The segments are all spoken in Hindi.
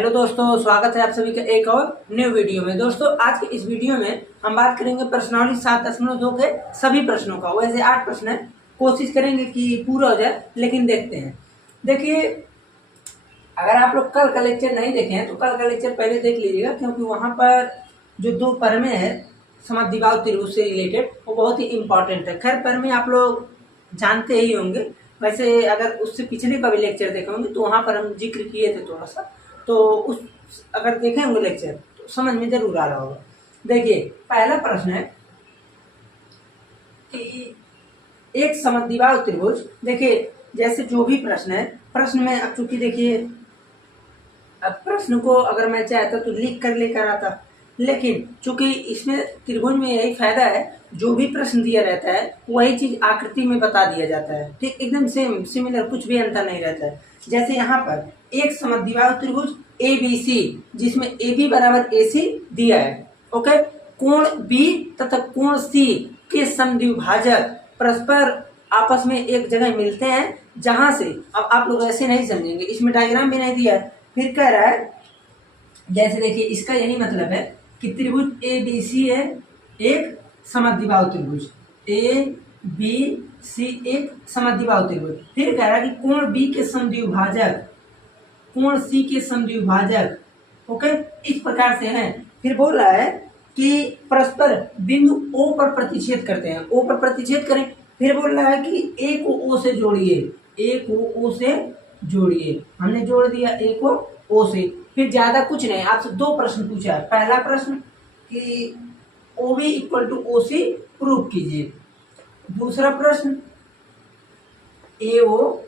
हेलो दोस्तों, स्वागत है आप सभी का एक और न्यू वीडियो में। दोस्तों आज के इस वीडियो में हम बात करेंगे प्रश्नावली 7.2 के सभी प्रश्नों का। वैसे 8 प्रश्न है, कोशिश करेंगे कि पूरा हो जाए, लेकिन देखते हैं। देखिए, अगर आप लोग कल का लेक्चर नहीं देखे हैं तो कल का लेक्चर पहले देख लीजिएगा, क्योंकि वहाँ पर जो 2 प्रमेय है समद्विबाहु त्रिभुज से रिलेटेड, वो बहुत ही इंपॉर्टेंट है। खैर प्रमेय आप लोग जानते ही होंगे, वैसे अगर उससे पिछले का भी लेक्चर देखे होंगे तो वहाँ पर हम जिक्र किए थे थोड़ा सा, तो उस अगर देखे होंगे लेक्चर तो समझ में जरूर आ रहा होगा। देखिए, पहला प्रश्न है कि एक समद्विबाहु त्रिभुज, देखिए जैसे जो भी प्रश्न है, प्रश्न में अब चूंकि देखिए, अब प्रश्न को अगर मैं चाहता तो लिख कर लेकर आता, लेकिन चूंकि इसमें त्रिभुज में यही फायदा है, जो भी प्रश्न दिया रहता है वही चीज आकृति में बता दिया जाता है। ठीक, एकदम सेम सिमिलर, कुछ भी अंतर नहीं रहता है। जैसे यहाँ पर एक समद्विबाहु त्रिभुज ABC, जिसमें AB बराबर AC दिया है, ओके। कोण B तथा कोण C के समद्विभाजक परस्पर आपस में एक जगह मिलते हैं, जहां से, अब आप लोग ऐसे नहीं समझेंगे, इसमें डायग्राम भी नहीं दिया है। फिर कह रहा है, जैसे देखिए इसका यही मतलब है कि त्रिभुज ABC है एक समद्विबाहु त्रिभुज, ABC एक समद्विबाहु त्रिभुज। फिर कह रहा है कि कोण B के समद्विभाजक कोण C के समद्विभाजक, ओके, इस प्रकार से है। फिर बोल रहा है कि परस्पर बिंदु O पर प्रतिच्छेद करते हैं, O पर प्रतिच्छेद करें। फिर बोल रहा है कि A को O से जोड़िए, A को O से जोड़िए। हमने जोड़ दिया A को O से। फिर ज्यादा कुछ नहीं, आपसे 2 प्रश्न पूछा है। पहला प्रश्न कि OB equal to OC prove कीजिए। दूसरा प्रश्न AO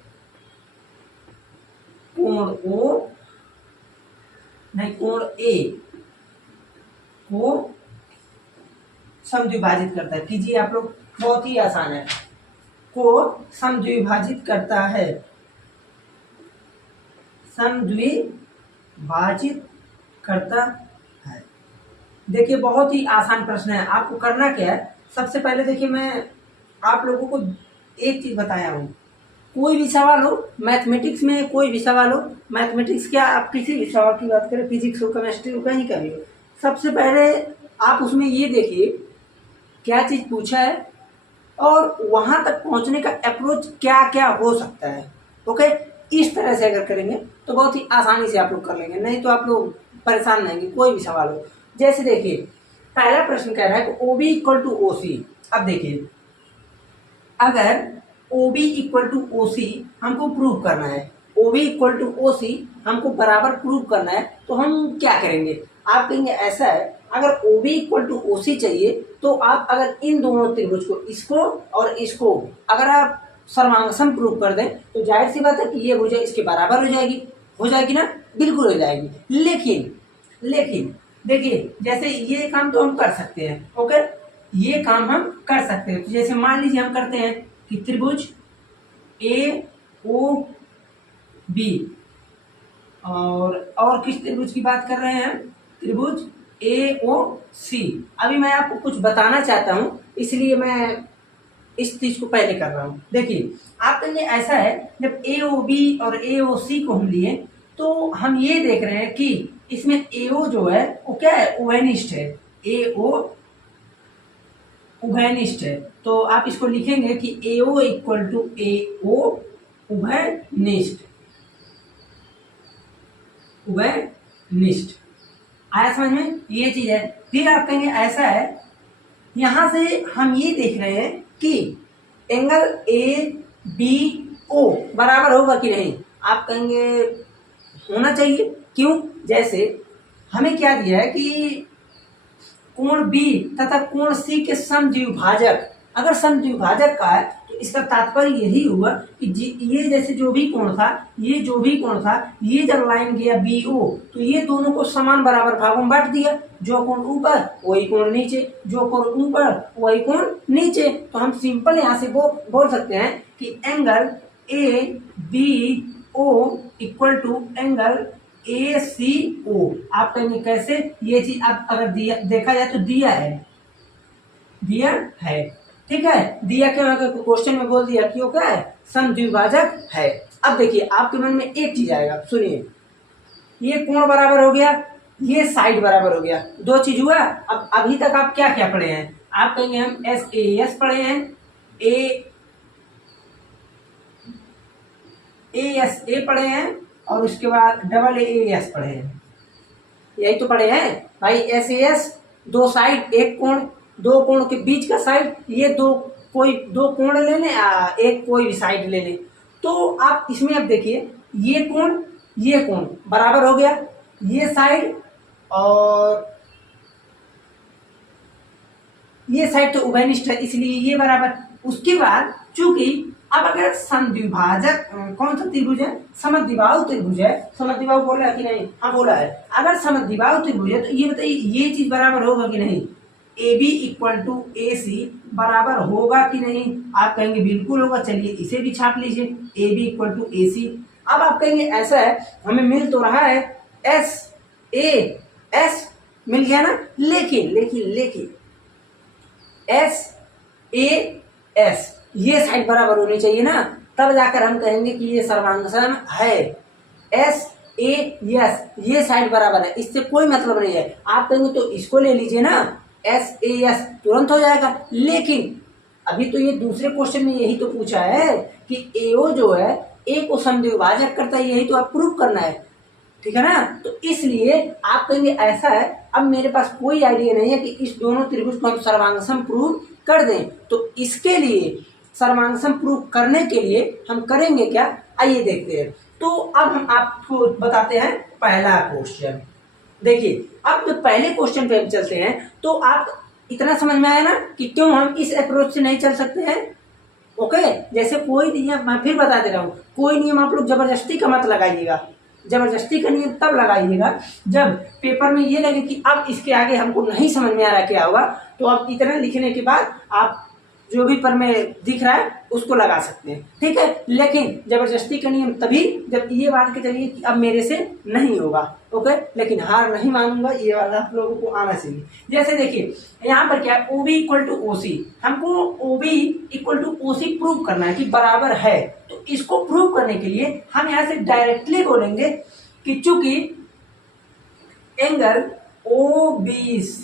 कोण O नहीं कोण A को समद्विभाजित करता है। कीजिए आप लोग, बहुत ही आसान है। को समद्विभाजित करता है, समद्विभाजित करता है। देखिए बहुत ही आसान प्रश्न है। आपको करना क्या है, सबसे पहले देखिए मैं आप लोगों को एक चीज बताया हूँ, कोई भी सवाल हो मैथमेटिक्स में, कोई भी सवाल हो मैथमेटिक्स, क्या आप किसी भी सवाल की बात करें, फिजिक्स हो, केमिस्ट्री हो, कहीं का भी हो, सबसे पहले आप उसमें ये देखिए क्या चीज पूछा है और वहां तक पहुंचने का अप्रोच क्या क्या हो सकता है। ओके, इस तरह से अगर करेंगे तो बहुत ही आसानी से आप लोग कर लेंगे, नहीं तो आप लोग परेशान रहेंगे कोई भी सवाल हो। जैसे देखिए पहला प्रश्न कह रहा है कि OB इक्वल टू OC। अब देखिए, अगर OB इक्वल टू OC हमको प्रूव करना है, OB इक्वल टू OC हमको बराबर प्रूव करना है, तो हम क्या करेंगे? आप कहेंगे ऐसा है, अगर OB इक्वल टू OC चाहिए तो आप अगर इन दोनों त्रिभुज को, इसको और इसको, अगर आप सर्वांगसम प्रूव कर दें तो जाहिर सी बात है कि ये भुजा इसके बराबर हो जाएगी ना, बिल्कुल हो जाएगी। लेकिन देखिए, जैसे ये काम तो हम कर सकते हैं, ओके, ये काम हम कर सकते हैं। तो जैसे मान लीजिए हम करते हैं कि त्रिभुज AOB, और किस त्रिभुज की बात कर रहे हैं? त्रिभुज AOC। अभी मैं आपको कुछ बताना चाहता हूं, इसलिए मैं इस चीज को पहले कर रहा हूं। देखिए, आप कहेंगे ऐसा है, जब AOB और AOC को हम लिए तो हम ये देख रहे हैं कि इसमें AO जो है वो क्या है? उभयनिष्ठ है। AO उभयनिष्ठ है, तो आप इसको लिखेंगे कि AO इक्वल टू AO उभयनिष्ठ। आया समझ में? ये चीज है। फिर आप कहेंगे ऐसा है, यहां से हम ये देख रहे हैं कि एंगल ABO बराबर होगा कि नहीं। आप कहेंगे होना चाहिए, क्यों? जैसे हमें क्या दिया है कि कोण B तथा कोण C के समद्विभाजक, अगर समद्विभाजक का है तो इसका तात्पर्य यही हुआ कि ये जैसे जो भी कोण था, ये जब लाइन गया BO तो ये दोनों को समान बराबर भागों में बांट दिया। जो कोण ऊपर वही कोण नीचे, जो कोण ऊपर वही कोण नीचे। तो हम सिंपल यहाँ से बोल सकते हैं कि angle ABO equal to angle ACO। आप कहेंगे कैसे? ये चीज आप अगर देखा जाए तो दिया है, ठीक है। दिया क्या, क्वेश्चन में बोल दिया क्यों, क्या है? समद्विभाजक है। अब देखिए आपके मन में एक चीज आएगा, सुनिए, ये कोण बराबर हो गया, ये साइड बराबर हो गया, दो चीज हुआ। अब अभी तक आप क्या क्या पढ़े हैं? आप कहेंगे हम SAS पढ़े हैं, ASA पढ़े हैं, और उसके बाद AAS पढ़े हैं। यही तो पढ़े हैं भाई। SAS दो साइड, एक कोण, दो कोण के बीच का साइड, ये दो कोण ले लें, एक कोई भी साइड ले लें। तो आप इसमें अब देखिए, ये कोण बराबर हो गया, ये साइड और ये साइड तो उभयनिष्ठ है, इसलिए ये बराबर। उसके बाद चूंकि अब अगर समद्विभाजक कौन सा त्रिभुज है? समद्विबाहु त्रिभुज है। समद्विबाहु बोला है कि नहीं? हाँ बोला है। अगर समद्विबाहु त्रिभुज है तो ये बताइए, ये चीज बराबर होगा कि नहीं? AB = AC बराबर होगा कि नहीं? आप कहेंगे बिल्कुल होगा। चलिए इसे भी छाप लीजिए, AB = AC। अब आप कहेंगे ऐसा है, हमें मिल तो रहा है SAS मिल गया ना, लेकिन SAS ये साइड बराबर होनी चाहिए ना, तब जाकर हम कहेंगे कि ये सर्वांगसम है। SAS ये साइड बराबर है, इससे कोई मतलब नहीं है। आप कहेंगे तो इसको ले लीजिए ना, SAS तुरंत हो जाएगा। लेकिन अभी तो ये दूसरे क्वेश्चन में यही तो पूछा है कि AO जो है A को समद्विभाजक करता है, यही तो आप प्रूव करना है, ठीक है ना। तो इसलिए आप कहेंगे ऐसा है, अब मेरे पास कोई आइडिया नहीं है कि इस दोनों त्रिभुज को हम सर्वांगसम प्रूव कर दें। तो इसके लिए सर्वांगसम प्रूव करने के लिए हम करेंगे क्या, आइए देखते हैं। तो अब हम आपको बताते हैं पहला क्वेश्चन। देखिए अब जो पहले क्वेश्चन पे हम चलते हैं, तो आप इतना समझ में आया ना कि क्यों हम इस अप्रोच से नहीं चल सकते हैं। ओके, जैसे कोई नियम, मैं फिर बता दे रहा हूँ, कोई नियम आप लोग जबरदस्ती का मत लगाइएगा। जबरदस्ती का नियम तब लगाइएगा जब पेपर में ये लगे कि अब इसके आगे हमको नहीं समझ में आ रहा क्या होगा, तो अब इतना लिखने के बाद आप जो भी पर में दिख रहा है उसको लगा सकते हैं, ठीक है। लेकिन जबरदस्ती का नियम तभी जब ये मान के चलिए कि अब मेरे से नहीं होगा, ओके। लेकिन हार नहीं मानूंगा, ये वाला आप लोगों को आना चाहिए। जैसे देखिए यहाँ पर क्या है, OB = OC, हमको OB = OC प्रूव करना है कि बराबर है। तो इसको प्रूव करने के लिए हम यहाँ से डायरेक्टली बोलेंगे कि चूंकि एंगल OBC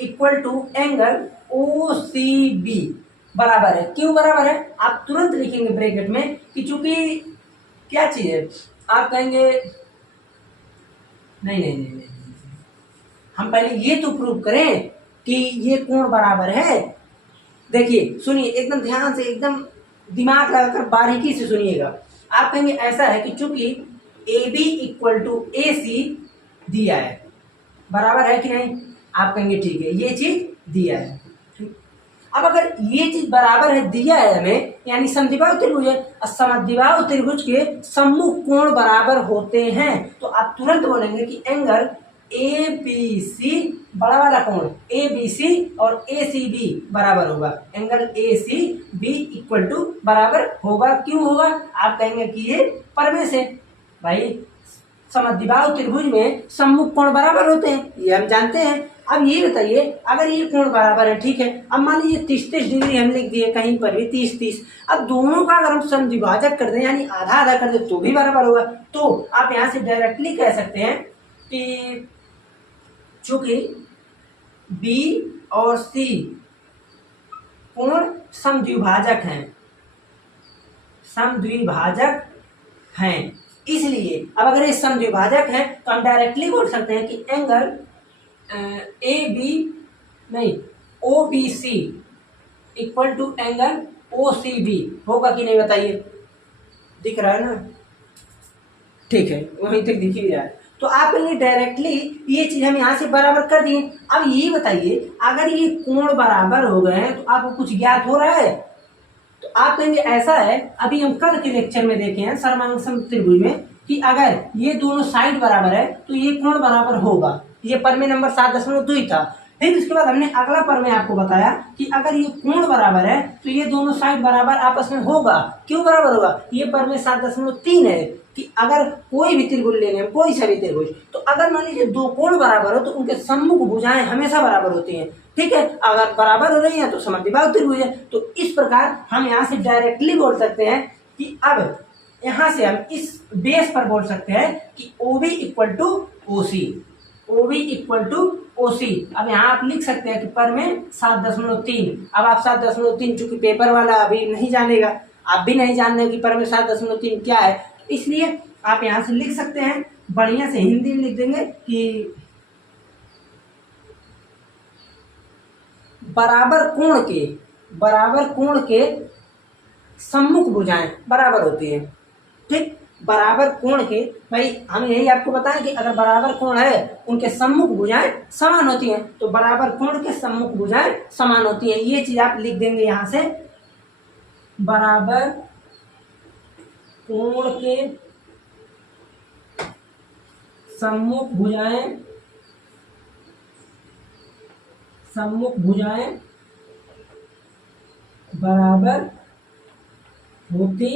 = एंगल OCB बराबर है। क्यों बराबर है? आप तुरंत लिखेंगे ब्रैकेट में कि चूंकि क्या चीज है, आप कहेंगे नहीं, हम पहले ये तो प्रूव करें कि ये कोण बराबर है। देखिए सुनिए, एकदम ध्यान से, एकदम दिमाग लगाकर बारीकी से सुनिएगा। आप कहेंगे ऐसा है कि चूंकि AB = AC दिया है, बराबर है कि नहीं? आप कहेंगे ठीक है, ये चीज दिया है। अब अगर ये चीज बराबर है, दिया है हमें, यानी समद्विबाहु त्रिभुज है, और समद्विबाहु त्रिभुज के सम्मुख कोण बराबर होते हैं, तो आप तुरंत बोलेंगे कि एंगल ABC, बड़ा वाला कोण ABC और ACB बराबर होगा। एंगल ACB = बराबर होगा। क्यों होगा? आप कहेंगे कि ये परमे से, भाई समद्विबाहु त्रिभुज में सम्मुख कोण बराबर होते हैं, ये हम जानते हैं। अब ये बताइए, अगर ये कोण बराबर है, ठीक है, अब मान लीजिए 30-30 डिग्री हम लिख दिए, कहीं पर भी 30-30, अब दोनों का अगर हम समद्विभाजक कर दें, यानी आधा आधा कर दें, तो भी बराबर होगा। तो आप यहाँ से डायरेक्टली कह सकते हैं कि चूंकि B और C कोण समद्विभाजक हैं, इसलिए अब अगर ये समद्विभाजक है तो हम डायरेक्टली बोल सकते हैं कि एंगल OBC = एंगल OCB होगा कि नहीं बताइए? दिख रहा है ना? ठीक है, वहीं तक दिख ही रहा है। तो आप कहेंगे डायरेक्टली ये चीज हम यहाँ से बराबर कर दिए। अब ये बताइए, अगर ये कोण बराबर हो गए हैं तो आपको कुछ ज्ञात हो रहा है? तो आप कहेंगे ऐसा है, अभी हम कल के लेक्चर में देखे हैं सर्वांगसम त्रिभुज में कि अगर ये दोनों साइड बराबर है तो ये कोण बराबर होगा। ये परमे नंबर 7.2 था। फिर उसके बाद हमने अगला परमे आपको बताया कि अगर ये कोण बराबर है तो ये दोनों साइड बराबर आपस में होगा। क्यों बराबर होगा? ये परमे 7.3 है कि अगर कोई भी त्रिभुज ले लें, कोई सा भी त्रिभुज, तो अगर मान लीजिए दो कोण बराबर हो तो उनके सम्मुख भुजाएं हमेशा बराबर होती हैं, ठीक है। अगर बराबर हो रही है तो समद्विबाहु त्रिभुज है। तो इस प्रकार हम यहाँ से डायरेक्टली बोल सकते हैं कि अब यहाँ से हम इस बेस पर बोल सकते हैं कि OB equal to OC, OB equal to OC। अब यहाँ आप लिख सकते हैं कि पर में 7.3। अब आप 7.3 चूंकि पेपर वाला अभी नहीं जानेगा, आप भी नहीं जानते कि पर में 7.3 क्या है, इसलिए आप यहाँ से लिख सकते हैं, बढ़िया से हिंदी में लिख देंगे कि बराबर कोण के सम्मुख भुजाएं बराबर होती है। ठीक, बराबर कोण के, भाई हम यही आपको बताएं कि अगर बराबर कोण है उनके सम्मुख भुजाएं समान होती हैं, तो बराबर कोण के सम्मुख भुजाएं समान होती हैं। ये चीज आप लिख देंगे यहां से, बराबर कोण के सम्मुख भुजाएं बराबर होती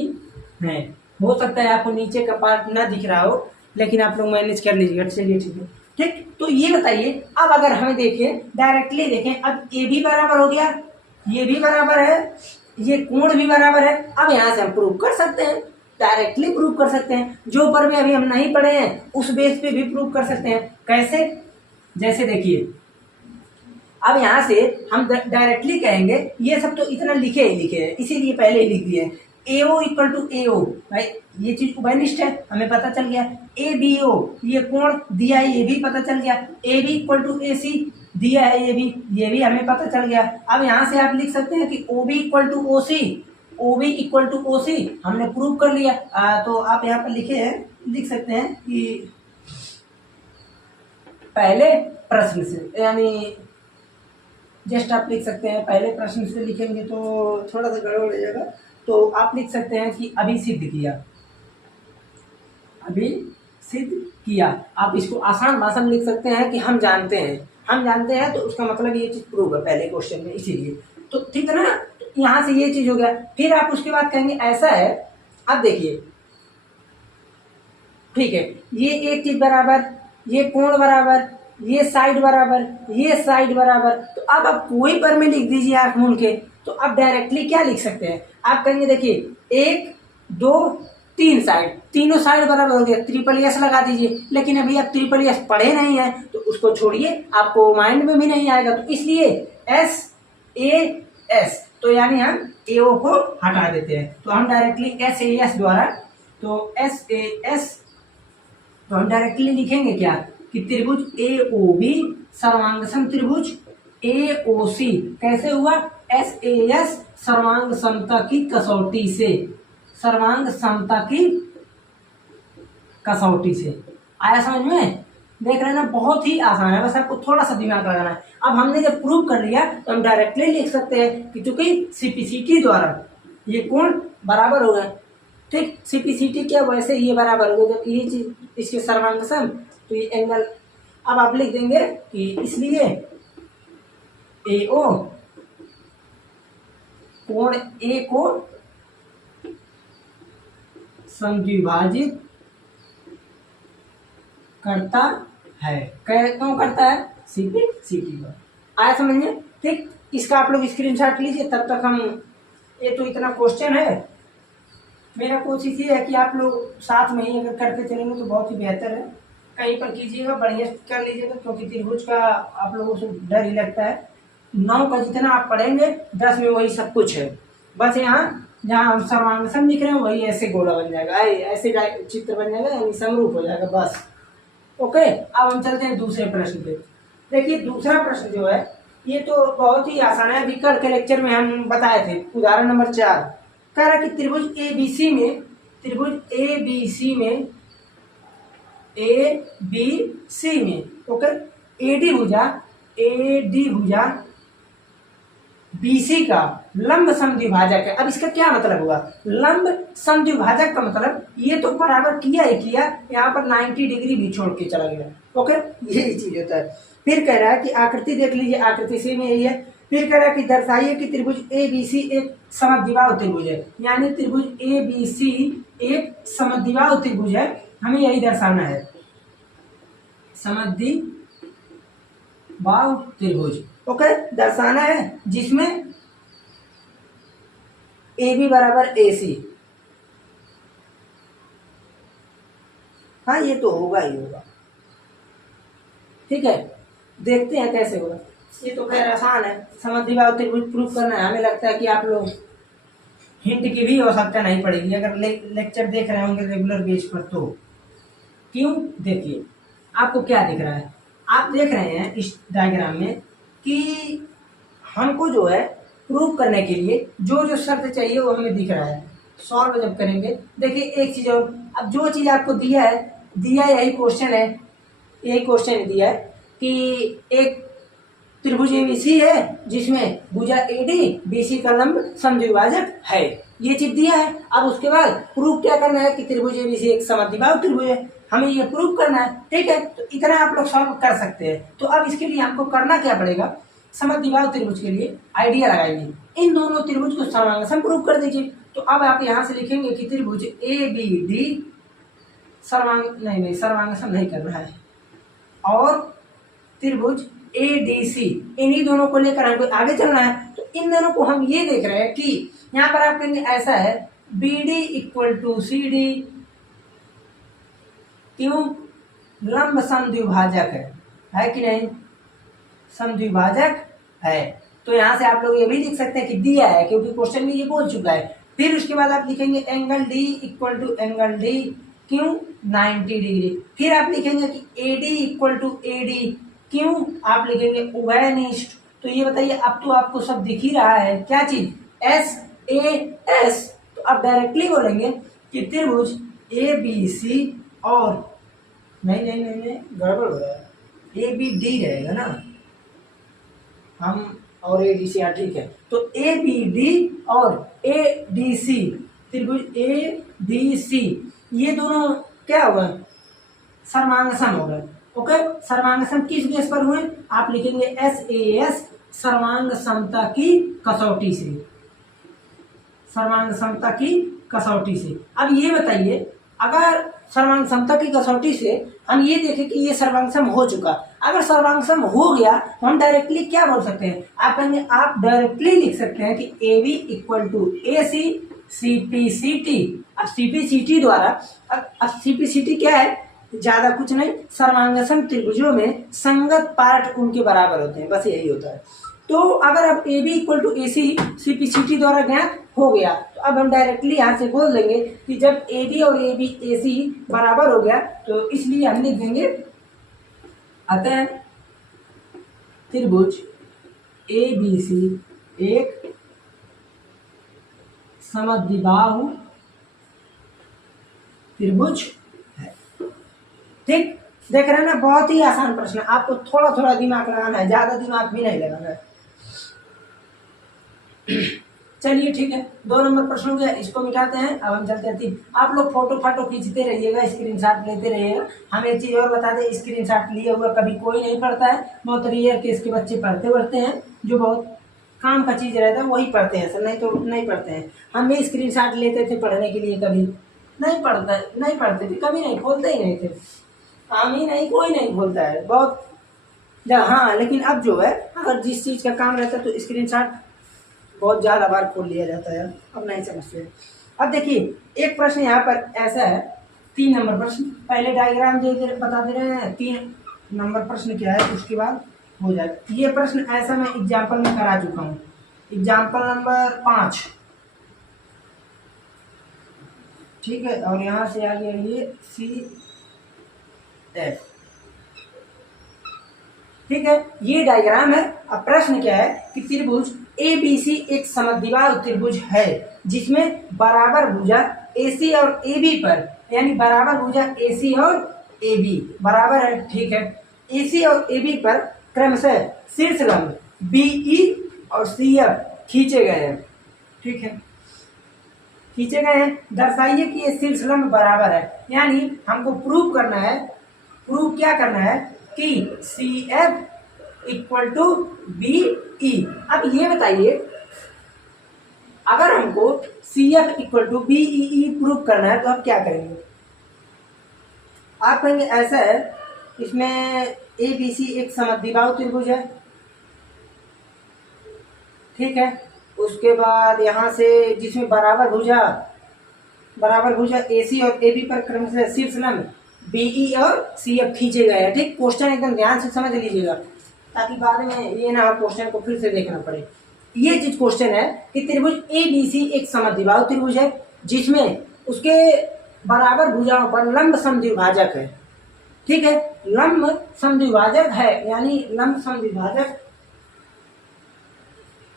हैं। हो सकता है आपको नीचे का पार्ट ना दिख रहा हो, लेकिन आप लोग मैनेज कर लीजिएगा। चलिए ठीक है। ठीक, तो ये बताइए, अब अगर हमें देखें डायरेक्टली देखें, अब ए भी बराबर हो गया, ये भी बराबर है, ये कोण भी बराबर है। अब यहाँ से हम प्रूव कर सकते हैं, डायरेक्टली प्रूव कर सकते हैं। जो पर में अभी हम नहीं पढ़े हैं उस बेस पे भी प्रूव कर सकते हैं। कैसे? जैसे देखिए, अब यहाँ से हम डायरेक्टली कहेंगे, ये सब तो इतना लिखे हैं, इसीलिए पहले ही लिख दिए हैं। AO इक्वल टू AO, भाई ये चीज उभयनिष्ठ है, हमें पता चल गया। ABO, ये कोण दिया है, ये भी पता चल गया। AB इक्वल टू AC दिया है, ये भी हमें पता चल गया। अब यहाँ से आप लिख सकते हैं कि OB इक्वल टू OC हमने प्रूव कर लिया। तो आप यहाँ पर लिख सकते हैं कि पहले प्रश्न से, यानी जस्ट आप लिख सकते हैं, पहले प्रश्न से लिखेंगे तो थोड़ा सा गड़बड़ हो जाएगा। तो आप लिख सकते हैं कि अभी सिद्ध किया। आप इसको आसान भाषा में लिख सकते हैं कि हम जानते हैं, तो उसका मतलब ये चीज प्रूव है पहले क्वेश्चन में, इसीलिए। तो ठीक है ना, तो यहाँ से ये चीज हो गया। फिर आप उसके बाद कहेंगे ऐसा है, अब देखिए, ठीक है, ये एक चीज बराबर, ये कोण बराबर, ये साइड बराबर। तो अब आप कोई पर में लिख दीजिए आंख मूंद के, तो आप डायरेक्टली क्या लिख सकते हैं? आप कहेंगे देखिए 1 2 3 साइड, तीनों साइड बराबर हो गया, SSS लगा दीजिए। लेकिन अभी आप SSS पढ़े नहीं है तो उसको छोड़िए, आपको माइंड में भी नहीं आएगा, तो इसलिए SAS, तो यानी हम AO को हटा देते हैं। तो हम डायरेक्टली SAS द्वारा, तो SAS, तो हम डायरेक्टली लिखेंगे क्या कि त्रिभुज AOB सर्वांग सम त्रिभुज AOC कैसे हुआ? SAS सर्वांग समता की कसौटी से। आया समझ में? देख रहे हैं ना, बहुत ही आसान है, बस आपको थोड़ा सा दिमाग लगाना है। अब हमने जब प्रूव कर लिया तो हम डायरेक्टली लिख सकते हैं कि चूंकि CPCT द्वारा ये कोण बराबर हो गए। ठीक, CPCT क्या, वैसे ये बराबर हो गए, जब ये चीज इसके सर्वांग सम, तो ये एंगल। अब आप लिख देंगे कि इसलिए AO कोण A को समद्विभाजित करता है। क्यों करता है? CPCT पर। आया समझ में? ठीक, इसका आप लोग स्क्रीनशॉट लीजिए, तब तक हम, ये तो इतना क्वेश्चन है, मेरा कोशिश ये है कि आप लोग साथ में ही अगर करते चलेंगे तो बहुत ही बेहतर है। कहीं पर कीजिएगा, बढ़िया कर लीजिएगा, क्योंकि त्रिभुज का आप लोगों से डर ही लगता है। 9 का जितना आप पढ़ेंगे 10 में वही सब कुछ है। बस यहाँ जहाँ हम सर्वांगसम लिख रहे हैं वही ऐसे गोला बन जाएगा, ऐसे चित्र बन जाएगा, यानी समरूप हो जाएगा, बस। ओके, अब हम चलते हैं दूसरे प्रश्न पे। देखिए दूसरा प्रश्न जो है ये तो बहुत ही आसान है, अभी कल के लेक्चर में हम बताए थे। उदाहरण नंबर 4 कह रहा है कि त्रिभुज ABC में ओके, AD भुजा BC का लंब समद्विभाजक है। अब इसका क्या मतलब हुआ? लंब समद्विभाजक का मतलब ये तो बराबर किया ही किया, यहाँ पर 90 डिग्री भी छोड़ के चला गया। ओके, यही चीज होता है। फिर कह रहा है कि आकृति देख लीजिए, आकृति सी में यही है। फिर कह रहा है कि दर्शाइए कि त्रिभुज ABC एक समद्विबाहु त्रिभुज है, यानी त्रिभुज ABC एक समद्विबाहु त्रिभुज है, हमें यही दर्शाना है, समद्विबाहु त्रिभुज। ओके, दर्शाना है जिसमें AB बराबर AC, हाँ ये तो होगा ही होगा। ठीक है, देखते हैं कैसे होगा। ये तो खैर आसान है, समद्विबाहु त्रिभुज प्रूफ करना है। हमें लगता है कि आप लोग हिंट की भी आवश्यकता नहीं पड़ेगी अगर लेक्चर देख रहे होंगे रेगुलर बेस पर तो। क्यों? देखिए आपको क्या दिख रहा है, आप देख रहे हैं इस डायग्राम में कि हमको जो है प्रूव करने के लिए जो जो शर्त चाहिए वो हमें दिख रहा है। सॉल्व जब करेंगे, देखिए एक चीज और, अब जो चीज आपको दिया यही क्वेश्चन है, यही क्वेश्चन दिया है कि एक त्रिभुज एबीसी है जिसमें भुजा एडी बीसी का लंब समद्विभाजक है, ये चीज दिया है। अब उसके बाद प्रूफ क्या करना है कि त्रिभुज एबीसी एक समद्विबाहु त्रिभुज है, हमें ये प्रूफ करना है। ठीक है, तो इतना आप लोग सॉल्व कर सकते हैं। तो अब इसके लिए आपको करना क्या पड़ेगा, समद्विबाहु त्रिभुज के लिए आइडिया लगाइए, इन दोनों त्रिभुज को समांगसम प्रूफ कर दीजिए। तो अब आप यहाँ से लिखेंगे कि त्रिभुज ए बी डी सर्वांगसम नहीं करना है, और त्रिभुज ए डी सी, इन्हीं दोनों को लेकर हमको आगे चलना है। तो इन दोनों को हम ये देख रहे हैं कि यहाँ पर आप कहेंगे ऐसा है B D equal to C D, क्यों? लंब समद्विभाजक है कि नहीं? समद्विभाजक है। तो यहाँ से आप लोग ये भी लिख सकते हैं कि दिया है, क्योंकि क्वेश्चन में ये बोल चुका है। फिर उसके बाद आप लिखेंगे angle D equal to angle D, क्यों? 90 डिग्री। फिर आप लिखेंगे कि A D equal to A D, क्यों? आप लिखेंगे उभयनिष्ठ। तो ये बताइए, अब तो आपको सब दिख ही रहा है, क्या चीज? S A S. तो आप डायरेक्टली बोलेंगे कि त्रिभुज ए बी सी और नहीं गड़बड़ हो रहा है, ए बी डी रहेगा ना, हम और ए डी सी, हाँ ठीक है। तो ए बी डी और ए डी सी, त्रिभुज ए डी सी, ये दोनों क्या होगा? सर्वांगसम हो गए। ओके, सर्वांगसम किस बेस पर हुए? आप लिखेंगे एस ए एस, सर्वांग समता की कसौटी से, सर्वांग समता की कसौटी से। अब ये बताइए, अगर सर्वांग समता की कसौटी से हम ये देखें कि ये सर्वांगसम हो चुका, अगर सर्वांगसम हो गया तो हम डायरेक्टली क्या बोल सकते हैं? आप डायरेक्टली लिख सकते हैं कि A B equal to A C C P C T. अब सी पी सी टी द्वारा, अब सी पी सी टी क्या है? ज्यादा कुछ नहीं, सर्वांगसम त्रिभुजों में संगत पार्ट उनके बराबर होते हैं, बस यही होता है। तो अगर अब A B equal to A C C P C T द्वारा ज्ञात हो गया, तो अब हम डायरेक्टली यहाँ से बोल देंगे कि जब ए बी और ए बी ए सी बराबर हो गया, तो इसलिए हम लिख देंगे अतः त्रिभुज ए बी सी एक समद्विबाहु त्रिभुज है। ठीक, देख रहे हैं ना, बहुत ही आसान प्रश्न है, आपको थोड़ा थोड़ा दिमाग लगाना है, ज्यादा दिमाग भी नहीं लगाना है। चलिए ठीक है, 2 नंबर प्रश्न हो गया, इसको मिटाते हैं। अब हम चलते हैं 3। आप लोग फोटो फाटो खींचते रहिएगा, स्क्रीनशॉट लेते रहिएगा। हम एक चीज और बता दें, स्क्रीनशॉट लिए हुआ कभी कोई नहीं पढ़ता है, बहुत रेयर केस के बच्चे पढ़ते हैं, जो बहुत काम का चीज रहता है वही पढ़ते हैं सर, नहीं तो नहीं पढ़ते हैं। हम भी स्क्रीनशॉट लेते थे पढ़ने के लिए, कभी नहीं पढ़ते थे, कभी नहीं, खोलते ही नहीं थे, हम ही नहीं, कोई नहीं खोलता है बहुत। हाँ, लेकिन अब जो है, अगर जिस चीज का काम रहता है तो स्क्रीनशॉट बहुत ज्यादा बार खोल लिया जाता है, अब नहीं समझते। अब देखिए, एक प्रश्न यहाँ पर ऐसा है, 3 नंबर प्रश्न, पहले डायग्राम बता दे रहे हैं, 3 नंबर प्रश्न क्या है, उसके बाद हो जाएगा। ये प्रश्न ऐसा मैं एग्जाम्पल में करा चुका हूँ, एग्जाम्पल नंबर 5। ठीक है, और यहाँ से आ गया ये सी एफ। ठीक है, ये डायग्राम है। अब प्रश्न क्या है कि त्रिभुज ए बी सी एक समद्विबाहु त्रिभुज है जिसमें बराबर भुजा AC और AB पर, यानी बराबर भुजा AC और AB बराबर है। ठीक है, AC और AB पर क्रमशः शीर्ष लंब BE और CF खींचे गए हैं। ठीक है, खींचे गए हैं, दर्शाइए कि ये शीर्ष लंब बराबर है, यानी हमको प्रूव करना है, प्रूव क्या करना है कि CF इक्वल टू BE। अब ये बताइए, अगर हमको CF equal to BE prove करना है तो हम क्या करेंगे? आप कहेंगे ऐसा है, इसमें ABC एक समद्विबाहु त्रिभुज है। ठीक है, उसके बाद यहाँ से जिसमें बराबर भुजा AC और AB पर क्रमशः शीर्ष लंब BE और CF खींचे गए हैं। ठीक, क्वेश्चन एकदम ध्यान से समझ लीजिएगा ताकि बाद में ये ना क्वेश्चन को फिर से देखना पड़े। ये चीज क्वेश्चन है कि त्रिभुज ABC एक समद्विबाहु त्रिभुज है जिसमें उसके बराबर भुजाओं पर लंब समद्विभाजक है। ठीक है, लंब समद्विभाजक है, यानी लंब समद्विभाजक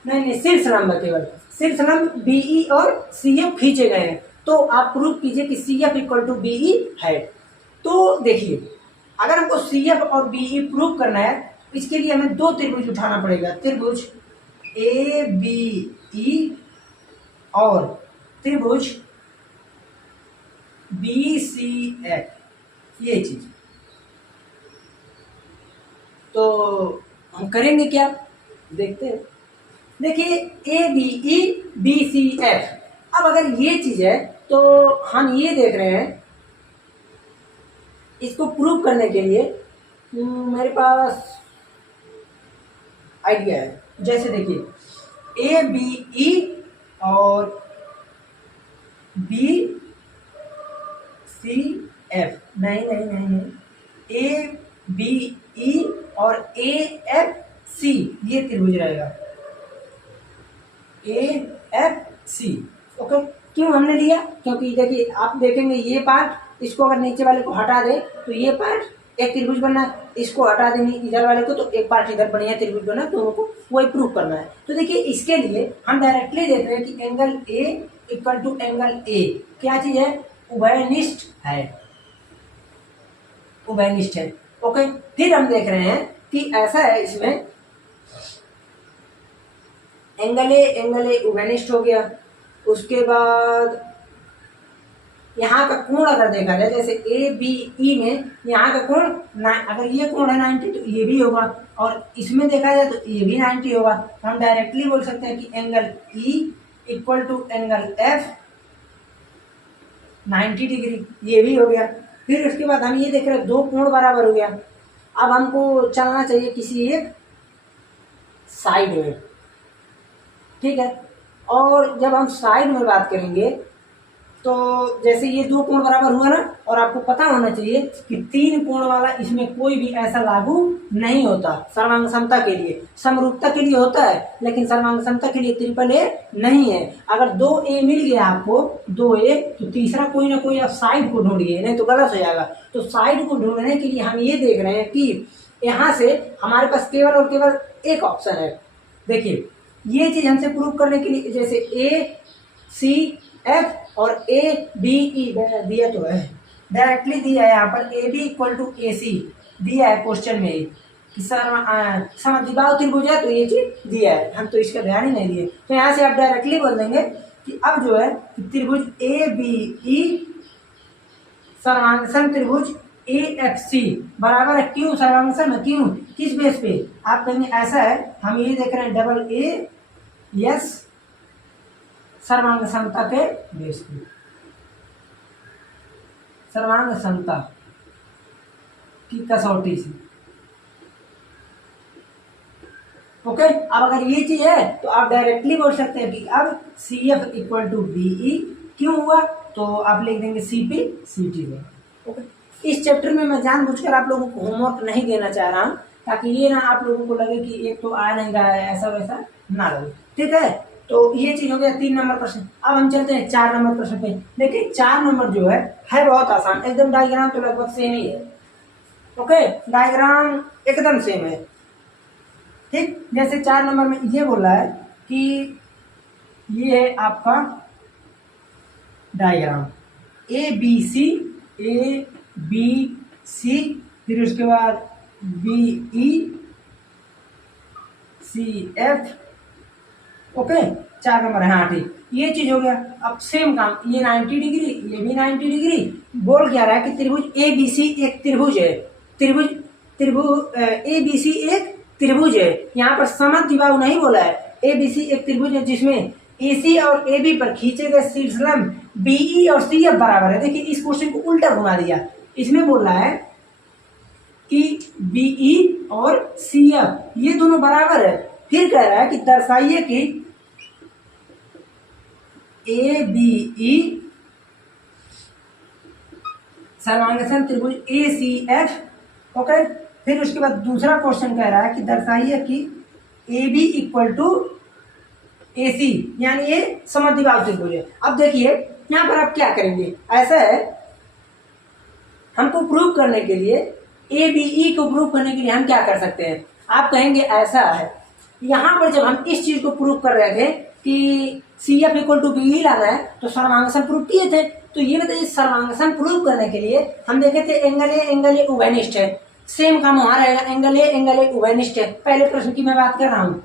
नहीं, शीर्ष लंब, केवल शीर्ष लंब BE और CF खींचे गए हैं। तो आप प्रूव कीजिए कि CF इक्वल टू BE है। तो देखिए, अगर हमको CF और BE प्रूव करना है, इसके लिए हमें दो त्रिभुज उठाना पड़ेगा, त्रिभुज ABE और त्रिभुज BCF, ये चीज। तो हम करेंगे क्या, देखते हैं। देखिए ABE BCF, अब अगर ये चीज है तो हम ये देख रहे हैं, इसको प्रूव करने के लिए मेरे पास आइडिया है। जैसे देखिए ABE और BCF, नहीं नहीं नहीं नहीं, ABE और AFC ये त्रिभुज रहेगा, AFC। ओके, क्यों हमने लिया, क्योंकि देखिए आप देखेंगे ये पार्ट, इसको अगर नीचे वाले को हटा दे तो ये पार्ट एक त्रिभुज बनना है, इसको हटा देंगे इधर वाले को तो एक पार्ट इधर बढ़िया त्रिभुज बना, दोनों को वही प्रूव करना है। तो देखिए इसके लिए हम डायरेक्टली देख रहे हैं कि angle A equal to angle A क्या चीज है, उभयनिष्ठ है, उभयनिष्ठ है। ओके, फिर हम देख रहे हैं कि ऐसा है, इसमें एंगल ए उभयनिष्ठ हो गया। उसके बाद यहाँ का कोण अगर देखा जाए, जैसे ABE में यहाँ का कोण, अगर ये कोण है 90 तो ये भी होगा, और इसमें देखा जाए तो ये भी 90 होगा। तो हम डायरेक्टली बोल सकते हैं कि angle E equal to angle F 90 degree, ये भी हो गया। फिर उसके बाद हम ये देख रहे हैं दो कोण बराबर हो गया। अब हमको चलना चाहिए किसी एक साइड में, ठीक है। और जब हम साइड में बात करेंगे तो जैसे ये दो कोण बराबर हुआ ना, और आपको पता होना चाहिए कि तीन कोण वाला इसमें कोई भी ऐसा लागू नहीं होता सर्वांग समता के लिए। समरूपता के लिए होता है, लेकिन सर्वांग समता के लिए ट्रिपल ए नहीं है। अगर 2A मिल गया आपको, 2A, तो तीसरा कोई ना कोई आप साइड को ढूंढिए, नहीं तो गलत हो जाएगा। तो साइड को ढूंढने के लिए हम ये देख रहे हैं कि यहाँ से हमारे पास केवल और केवल एक ऑप्शन है। देखिए ये चीज हमसे प्रूव करने के लिए, जैसे ACF और ABE दिया तो है, डायरेक्टली दिया है यहाँ पर AB इक्वल टू AC दिया है क्वेश्चन में कि समद्विबाहु त्रिभुज है, तो ये चीज दिया है, हम तो इसका ध्यान ही नहीं दिए। तो यहाँ से आप डायरेक्टली बोल देंगे कि अब जो है त्रिभुज ABE सर्वांगसम त्रिभुज AFC बराबर है, क्यों सर्वांगसम है, क्यों, किस बेस पे, आप कहेंगे ऐसा है, हम ये देख रहे हैं डबल AS सर्वांग समता के बेस पे, सर्वांग समता की कसौटी से। ओके, अब अगर ये चीज है तो आप डायरेक्टली बोल सकते हैं कि अब CF इक्वल टू BE क्यों हुआ, तो आप लिख देंगे CP CT में। ओके, इस चैप्टर में मैं जानबूझकर आप लोगों को होमवर्क नहीं देना चाह रहा हूँ, ताकि ये ना आप लोगों को लगे कि एक तो आ नहीं रहा है, ऐसा वैसा ना लगे, ठीक है। तो ये चीज हो गया 3 नंबर प्रश्न। अब हम चलते हैं 4 नंबर प्रश्न पे। देखिए 4 नंबर जो है बहुत आसान, एकदम डायग्राम तो लगभग सेम ही है। ओके, डायग्राम एकदम सेम है, ठीक। जैसे 4 नंबर में ये बोल रहा है कि ये है आपका डायग्राम ABC, फिर उसके बाद BECF। ओके, 4 नंबर है, हाँ ठीक, ये चीज हो गया। अब सेम काम, ये 90 डिग्री, ये भी 90 डिग्री। बोल क्या रहा है कि त्रिभुज ABC एक त्रिभुज है, त्रिभुज ABC एक त्रिभुज है। यहाँ पर समद्विबाहु नहीं बोला है, ABC एक त्रिभुज है जिसमें AC और AB पर खींचे गए शीर्षलंब BE और CF बराबर है। देखिए इस क्वेश्चन को उल्टा घुमा दिया, इसमें बोल रहा है कि BE और CF ये दोनों बराबर है। फिर कह रहा है कि दर्शाइए कि ABE सर्वांगसम त्रिभुज ACF। ओके, फिर उसके बाद दूसरा क्वेश्चन कह रहा है कि दर्शाइए कि AB इक्वल टू AC, यानी ये समद्विबाहु त्रिभुज है। अब देखिए यहाँ पर आप क्या करेंगे, ऐसा है हमको प्रूव करने के लिए ABE को प्रूव करने के लिए हम क्या कर सकते हैं, आप कहेंगे ऐसा है, यहाँ पर जब हम इस चीज को प्रूव कर रहे थे कि CF इक्वल टू BE लाना है तो सर्वांगसम प्रूव किए थे। तो ये बताइए सर्वांगसम प्रूव करने के लिए हम देखे थे एंगल ए उभयनिष्ठ है, सेम काम वहां रहेगा, एंगल ए उभयनिष्ठ है। पहले प्रश्न की मैं बात कर रहा हूँ,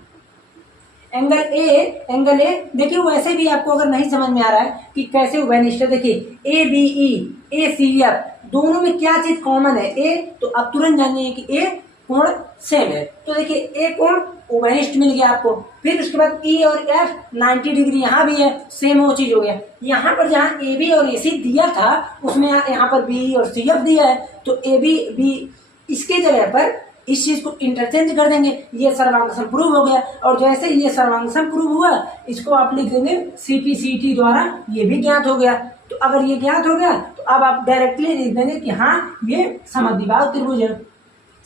एंगल ए देखिए, वैसे भी आपको अगर नहीं समझ में आ रहा है कि कैसे उभयनिष्ठ है, देखिए ABE ACF दोनों में क्या चीज कॉमन है, ए, तो आप तुरंत जानिए कि ए कोण सेम है। तो देखिए ए कोण उभयनिष्ठ मिल गया आपको। फिर उसके बाद ई और एफ 90 डिग्री यहाँ भी है, सेम वो चीज हो गया। यहाँ पर जहाँ ए बी और ए सी दिया था उसमें यहाँ पर बी और सी एफ दिया है, तो ए बी बी इसके जगह पर इस चीज को इंटरचेंज कर देंगे, ये सर्वांगसम प्रूव हो गया। और जैसे ये सर्वांगसम प्रूव हुआ इसको आप लिख देंगे CPCT द्वारा, ये भी ज्ञात हो गया। तो अगर ये ज्ञात हो गया तो अब आप डायरेक्टली लिख देंगे कि हाँ ये समद्विबाहु त्रिभुज है,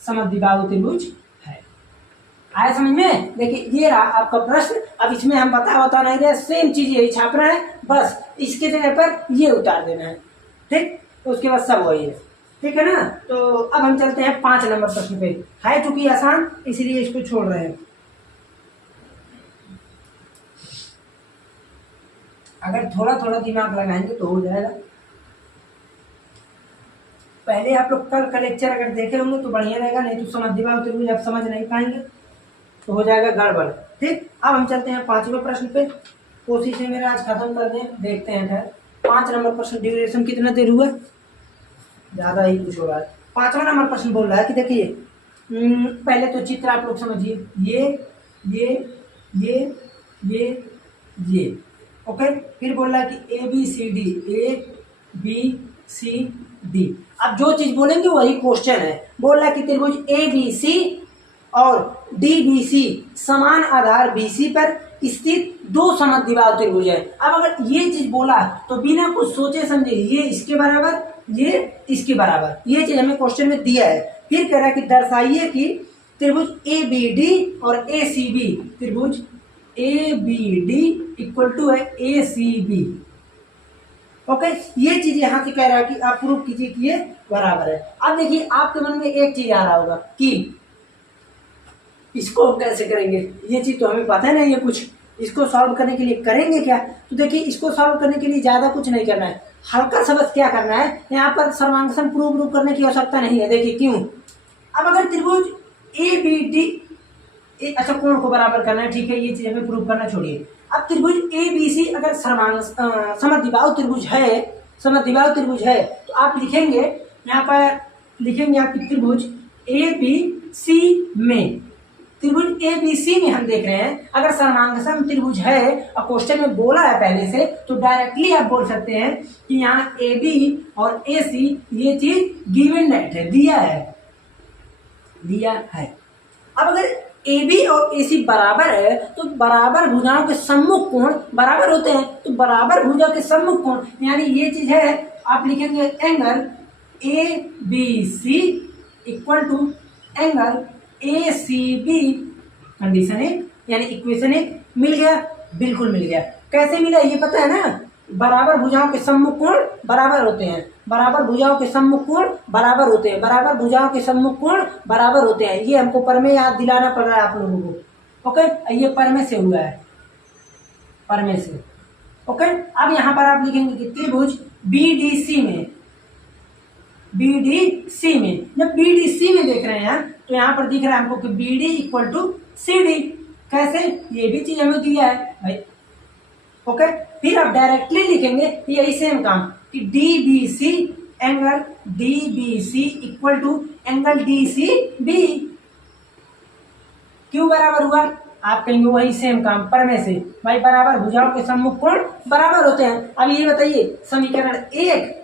समद्विबाहु त्रिभुज है। आया समझ में? देखिए ये रहा आपका प्रश्न। अब इसमें हम बता नहीं रहे, सेम चीज यही छाप रहा है, बस इसके जगह पर ये उतार देना है, ठीक। तो उसके बाद सब वही है, ठीक है ना। तो अब हम चलते हैं 5 नंबर प्रश्न पे, है चूंकि आसान इसलिए इसको छोड़ रहे हैं। अगर थोड़ा थोड़ा दिमाग लगाएंगे तो हो जाएगा। पहले आप लोग कल का लेक्चर अगर देखे होंगे तो बढ़िया रहेगा, नहीं तो समद्विबाहु त्रिभुज आप समझ नहीं पाएंगे तो हो जाएगा गड़बड़, ठीक। अब हम चलते हैं 5वें प्रश्न पे, कोशिश है मेरा आज खत्म कर दें, देखते हैं। खैर 5 नंबर प्रश्न ड्यूरेशन कितना देर हुआ, ज्यादा ही कुछ हो रहा है। 5वां नंबर प्रश्न बोल रहा है कि देखिए पहले तो चित्र आप लोग समझिए, ये ओके। फिर बोल रहा है कि ABCD। अब जो चीज बोलेंगे वही क्वेश्चन है। बोल रहा है कि त्रिभुज ABC और DBC समान आधार BC पर स्थित 2 समद्विबाहु त्रिभुज है। अब अगर ये चीज बोला तो बिना कुछ सोचे समझे ये इसके बराबर, ये इसके बराबर, ये चीज हमें क्वेश्चन में दिया है। फिर कह रहा है कि दर्शाइए कि त्रिभुज ABD और ACB, त्रिभुज ABD इक्वल टू है ACB। ओके, ये चीज यहां से कह रहा है कि आप प्रूव कीजिए कि ये बराबर है। अब देखिए आपके मन में एक चीज आ रहा होगा कि इसको हम कैसे करेंगे, ये चीज तो हमें पता है ना, ये कुछ इसको सॉल्व करने के लिए करेंगे क्या। तो देखिए इसको सॉल्व करने के लिए ज्यादा कुछ नहीं करना है, हल्का सा बस क्या करना है, यहाँ पर सर्वांगसम प्रूव करने की आवश्यकता नहीं है। देखिए क्यों, अब अगर त्रिभुज ABD अच्छा कोण को बराबर करना है, ठीक है, ये चीज हमें प्रूव करना छोड़िए। अब त्रिभुज ABC अगर समद्विबाहु त्रिभुज है तो आप लिखेंगे, यहाँ पर लिखेंगे आपकी त्रिभुज ABC में, त्रिभुज ABC में हम देख रहे हैं अगर सर्वांगसम त्रिभुज है और क्वेश्चन में बोला है पहले से, तो डायरेक्टली आप बोल सकते हैं कि यहाँ AB और AC ये चीज गिवन है, दिया है। अब अगर AB और AC बराबर है तो बराबर भुजाओं के सम्मुख कोण बराबर होते हैं, तो बराबर भुजा के सम्मुख कोण यानी ये चीज है, आप लिखेंगे angle ABC equal to angle ACB। Condition 1 यानी इक्वेशन 1 मिल गया, बिल्कुल मिल गया। कैसे मिला ये पता है ना, बराबर भुजाओं के सम्मुख कोण बराबर होते हैं, बराबर भुजाओं के सम्मुख कोण बराबर होते हैं, बराबर भुजाओं के सम्मुख कोण बराबर होते हैं। ये हमको परमेय याद दिलाना पड़ रहा है आप लोगों को। ओके, ये परमेय से हुआ है, परमेय से। ओके, अब यहाँ पर आप लिखेंगे कि त्रिभुज BDC में, जब BDC में देख रहे हैं तो यहाँ पर दिख रहा है हमको कि BD इक्वल टू CD। कैसे, ये भी चीज हमें दिया है भाई। ओके, फिर आप डायरेक्टली लिखेंगे यही सेम काम कि DBC angle DBC equal to angle DCB। क्यों बराबर हुआ, आप कहेंगे वही सेम काम परमेय से, भाई बराबर भुजाओं के सम्मुख कोण बराबर होते हैं। अब ये बताइए समीकरण 1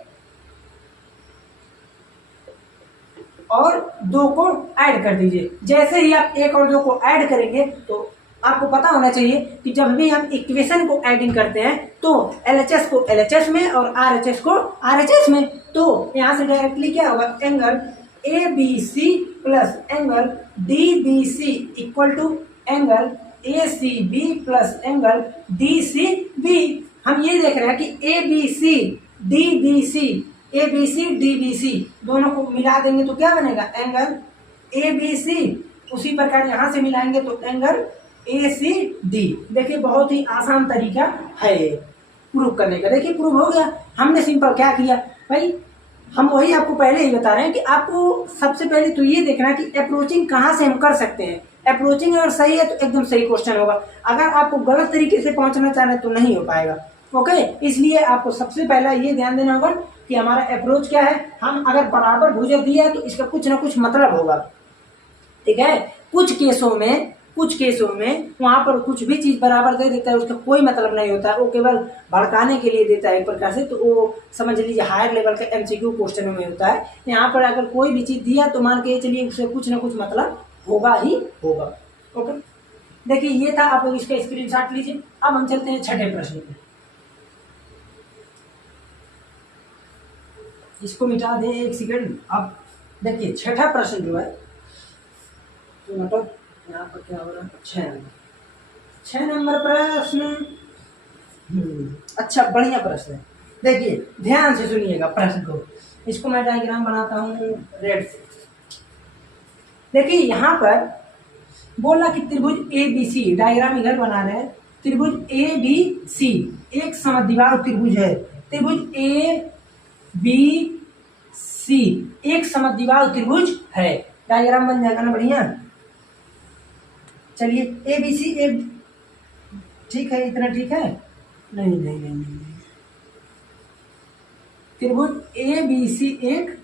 और 2 को ऐड कर दीजिए। जैसे ही आप 1 और 2 को ऐड करेंगे तो आपको पता होना चाहिए कि जब भी हम इक्वेशन को एडिंग करते हैं तो LHS को LHS में और RHS को RHS में, तो यहाँ से डायरेक्टली क्या होगा, angle ABC plus angle DBC equal to angle ACB plus angle DCB। हम ये देख रहे हैं कि ABC DBC दोनों को मिला देंगे तो क्या बनेगा, एंगल ABC। उसी प्रकार यहाँ से मिलाएंगे तो एंगल ACD। देखिए बहुत ही आसान तरीका है प्रूव करने का। देखिए प्रूव हो गया। हमने सिंपल क्या किया भाई, हम वही आपको पहले ही बता रहे हैं कि आपको सबसे पहले तो ये देखना है कि अप्रोचिंग कहाँ से हम कर सकते हैं। अप्रोचिंग अगर सही है तो एकदम सही क्वेश्चन होगा, अगर आपको गलत तरीके से पहुंचना चाह रहे हैं तो नहीं हो पाएगा। ओके, इसलिए आपको सबसे पहला ये ध्यान देना होगा कि हमारा अप्रोच क्या है। हम अगर बराबर भुजा दिया है तो इसका कुछ ना कुछ मतलब होगा, ठीक है। कुछ केसों में वहां पर कुछ भी चीज बराबर दे देता है, उसका कोई मतलब नहीं होता है, वो केवल भड़काने के लिए देता है एक प्रकार से। तो वो समझ लीजिए हायर लेवल के MCQ क्वेश्चनों में होता है। यहाँ पर अगर कोई भी चीज दिया तो मान के चलिए उससे कुछ ना कुछ मतलब होगा ही होगा। ओके, देखिए ये था, आप लोग इसका स्क्रीनशॉट लीजिए। अब हम चलते हैं छठे प्रश्न पे। इसको मिटा दें एक सेकंड। अब देखिए छठा प्रश्न जो है, तो मतलब यहाँ पर क्या हो रहा है, 6 नंबर प्रश्न। अच्छा बढ़िया प्रश्न है। देखिए ध्यान से सुनिएगा प्रश्न को। इसको मैं डायग्राम बनाता हूँ रेड से। देखिए यहाँ पर बोला कि त्रिभुज ABC, डायग्राम इधर बना रहे हैं। त्रिभुज ABC एक समद्विबाहु त्रिभुज है। त्रिभुज ABC एक समद्विबाहु त्रिभुज है। डायग्राम बन जाएगा ना बढ़िया। चलिए ABC ठीक है, इतना ठीक है। नहीं, त्रिभुज ABC एक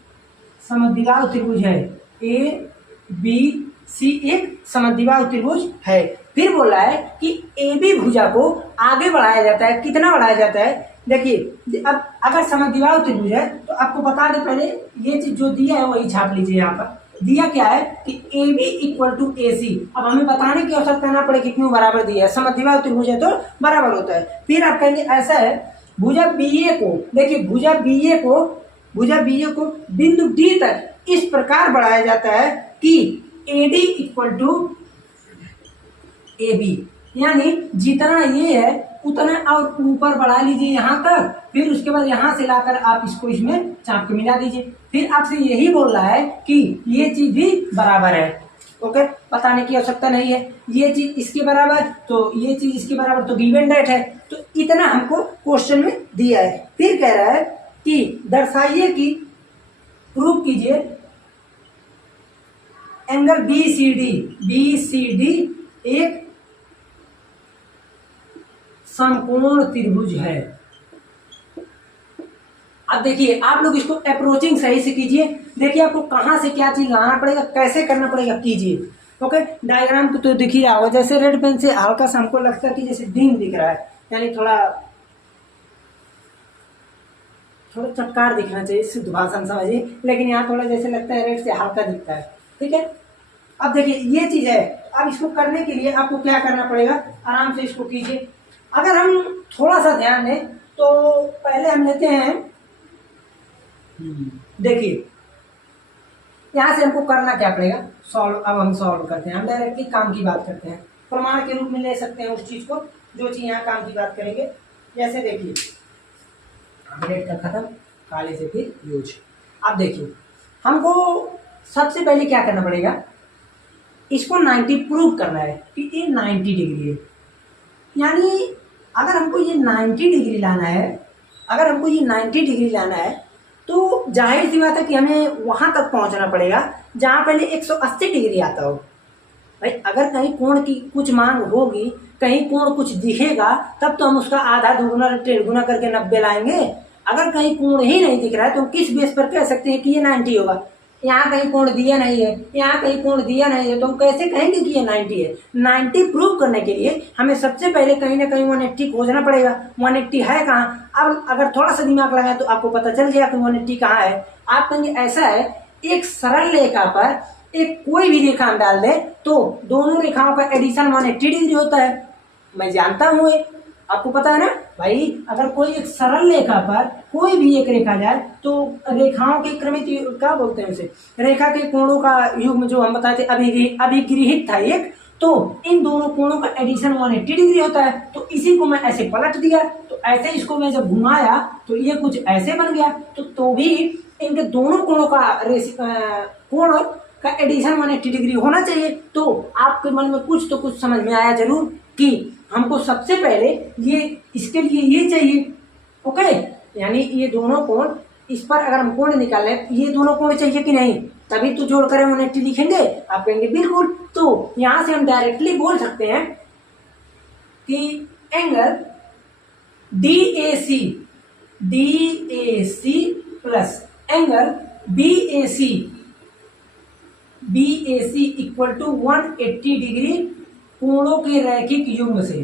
समद्विबाहु त्रिभुज है। ABC एक समद्विबाहु त्रिभुज है। फिर बोला है कि AB भुजा को आगे बढ़ाया जाता है। कितना बढ़ाया जाता है, देखिए अब अगर समद्विबाहु त्रिभुज है तो आपको बता दें, पहले ये चीज जो दिया है वही छाप लीजिए। यहाँ पर दिया क्या है कि AB इक्वल टू AC। अब हमें बताने की आवश्यकता ना पड़े कि क्यों बराबर दिया है, समद्विबाहु त्रिभुज है तो बराबर होता है। फिर आप कहेंगे ऐसा है, भुजा BA को, देखिए भुजा BA को बिंदु D तक इस प्रकार बढ़ाया जाता है कि AD इक्वल टू AB, यानी जितना ये है उतना और ऊपर बढ़ा लीजिए यहाँ तक। फिर उसके बाद यहाँ से लाकर आप इसको इसमें चाप के मिला दीजिए। फिर आपसे यही बोल रहा है कि ये चीज भी बराबर है। ओके, बताने की आवश्यकता नहीं है। ये चीज इसके बराबर तो ये चीज इसके बराबर, तो गिवन डेट है। तो इतना हमको क्वेश्चन में दिया है। फिर कह रहा है कि दर्शाइए कि प्रूव कीजिए एंगल BCD एक समकोण त्रिभुज है। अब देखिए आप लोग इसको अप्रोचिंग सही से कीजिए। देखिए आपको कहां से क्या चीज लाना पड़ेगा, कैसे करना पड़ेगा, कीजिए। ओके, डायग्राम को तो दिख ही रहा होगा। जैसे रेड पेन से हल्का सा हमको लगता है कि जैसे दिन दिख रहा है, यानी थोड़ा चटकार दिखना चाहिए, शुद्ध भाषा समझिए। लेकिन यहाँ थोड़ा जैसे लगता है रेड से हल्का दिखता है, ठीक है। अब देखिए ये चीज है। अब इसको करने के लिए आपको क्या करना पड़ेगा, आराम से इसको कीजिए। अगर हम थोड़ा सा ध्यान दें तो पहले हम लेते हैं, देखिए यहां से हमको करना क्या पड़ेगा, सॉल्व। अब हम सॉल्व करते हैं, हम डायरेक्टली काम की बात करते हैं। प्रमाण के रूप में ले सकते हैं उस चीज को जो चीज यहाँ काम की बात करेंगे। जैसे देखिए रेड का खत्म, काले से फिर यूज। अब देखिए हमको सबसे पहले क्या करना पड़ेगा, इसको 90 प्रूव करना है कि ये 90 डिग्री है। यानी अगर हमको ये 90 डिग्री लाना है, तो जाहिर सी बात है कि हमें वहां तक पहुंचना पड़ेगा जहां पहले 180 डिग्री आता हो। भाई अगर कहीं कोण की कुछ मांग होगी, कहीं कोण कुछ दिखेगा, तब तो हम उसका आधा दुगुना डेढ़ गुना करके 90 लाएंगे। अगर कहीं कोण ही नहीं दिख रहा है तो किस बेस पर कह सकते हैं कि ये 90 होगा। यहाँ कहीं कोण दिया नहीं है, यहाँ कहीं कोण दिया नहीं है, तो हम कैसे कहेंगे कि ये 90 है। 90 प्रूव करने के लिए हमें सबसे पहले कहीं ना कहीं 180 खोजना पड़ेगा। 180 है कहाँ। अब अगर थोड़ा सा दिमाग लगाए तो आपको पता चल गया कि 180 कहाँ है। आप कहेंगे ऐसा है, एक सरल रेखा पर एक कोई भी रेखा हम डाल दें तो दोनों रेखाओं का एडिशन 180 डिग्री होता है। मैं जानता हूँ ये, आपको पता है ना भाई। अगर कोई एक सरल रेखा पर कोई भी एक रेखा जाए तो रेखाओं के क्रमित क्या बोलते हैं उसे, रेखा के कोणों का युग्म जो हम बताए थे अभिगृहित था एक, तो इन दोनों कोणों का एडिशन 180 डिग्री होता है। तो इसी को मैं ऐसे पलट दिया, तो ऐसे इसको मैं जब घुमाया तो ये कुछ ऐसे बन गया। तो भी इनके दोनों कोणों का कोण का एडिशन 180 डिग्री होना चाहिए। तो आपके मन में कुछ तो कुछ समझ में आया जरूर कि हमको सबसे पहले ये इसके लिए ये चाहिए, ओके। यानी ये दोनों कोण, इस पर अगर हम कोण निकालें ये दोनों कोण चाहिए कि नहीं, तभी तो जोड़ कर 180 लिखेंगे। आप कहेंगे बिल्कुल। तो यहां से हम डायरेक्टली बोल सकते हैं कि angle DAC plus angle BAC equal to 180 degree कोणों के रैखिक युग्म से,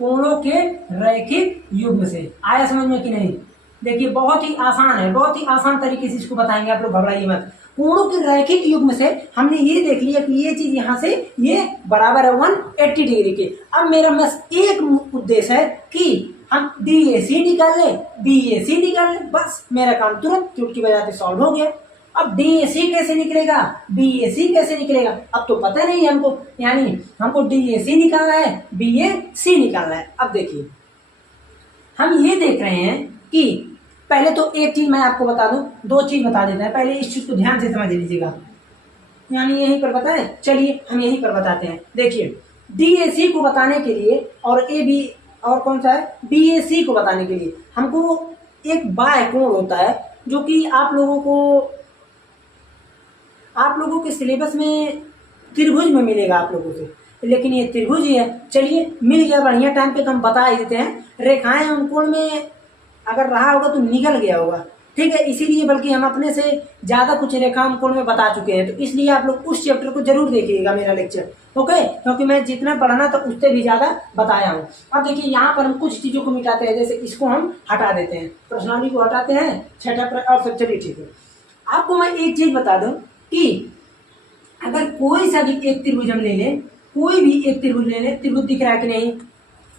कोणों के रैखिक युग्म से। आया समझ में कि नहीं? देखिए बहुत ही आसान है, बहुत ही आसान तरीके से इसको बताएंगे, आप लोग घबराइए मत। कोणों के रैखिक युग्म से हमने ये देख लिया कि ये चीज यहाँ से ये बराबर है 180 डिग्री के। अब मेरा बस एक उद्देश्य है कि हम DAC निकाल लें, BAC निकाल लें, बस मेरा काम तुरंत चुटकी बजाते सॉल्व हो गया। अब DAC कैसे निकलेगा, BAC कैसे निकलेगा, अब तो पता नहीं हमको। यानी हमको DAC निकालना है, BAC निकालना है। अब देखिए हम ये देख रहे हैं कि पहले तो एक चीज मैं आपको बता दूं, दो चीज बता देते हैं। पहले इस चीज को ध्यान से समझ लीजिएगा, यानी यहीं पर बताएं, चलिए हम यहीं पर बताते हैं। देखिए DAC को बताने के लिए और और कौन सा है BAC को बताने के लिए हमको एक बाह्य कोण होता है जो कि आप लोगों के सिलेबस में त्रिभुज में मिलेगा आप लोगों से, लेकिन ये त्रिभुज ही है। चलिए मिल गया, बढ़िया टाइम पे तो हम बता ही देते हैं। रेखाएं उन कोण में अगर रहा होगा तो निकल गया होगा, ठीक है। इसीलिए बल्कि हम अपने से ज्यादा कुछ रेखा हम कोण में बता चुके हैं, तो इसलिए आप लोग उस चैप्टर को जरूर देखिएगा मेरा लेक्चर, ओके। क्योंकि मैं जितना पढ़ना था उससे भी ज्यादा बताया हूँ। अब देखिए यहाँ पर हम कुछ चीजों को मिटाते हैं, जैसे इसको हम हटा देते हैं, प्रश्नावली को हटाते हैं, छठा और सब। चलिए ठीक है, आपको मैं एक चीज बता दूं कि अगर कोई सा भी एक त्रिभुज हम ले लें, कोई भी एक त्रिभुज ले लें, त्रिभुज दिख रहा है कि नहीं,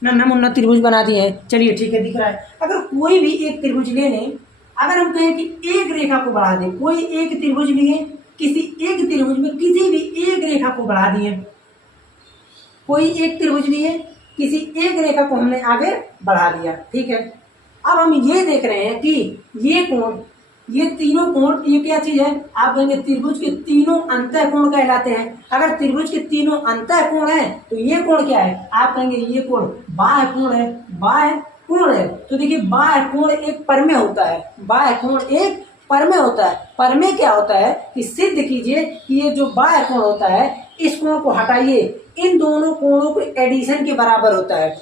नन्हा मुन्ना त्रिभुज बना दिए हैं, चलिए ठीक है दिख रहा है। अगर कोई भी एक त्रिभुज ले लें, अगर हम कहें कि एक रेखा को बढ़ा दें, कोई एक त्रिभुज लिए, किसी एक त्रिभुज में किसी भी एक रेखा को बढ़ा दिए, कोई एक त्रिभुज लिए, किसी एक रेखा को हमने आगे बढ़ा दिया, ठीक है। अब हम ये देख रहे हैं कि ये कोण, ये तीनों कोण, ये क्या चीज है, आप कहेंगे त्रिभुज के तीनों अंतः कोण कहलाते हैं। अगर त्रिभुज के तीनों अंतः कोण है तो ये कोण क्या है, आप कहेंगे ये कोण बाह्य कोण है, बाह्य कोण है। तो देखिए बाह्य कोण एक परमेय होता है, बाह्य कोण एक परमेय होता है। परमेय क्या होता है कि सिद्ध कीजिए कि ये जो बाह्य कोण होता है, इस कोण को हटाइए, इन दोनों कोणों के एडिशन के बराबर होता है,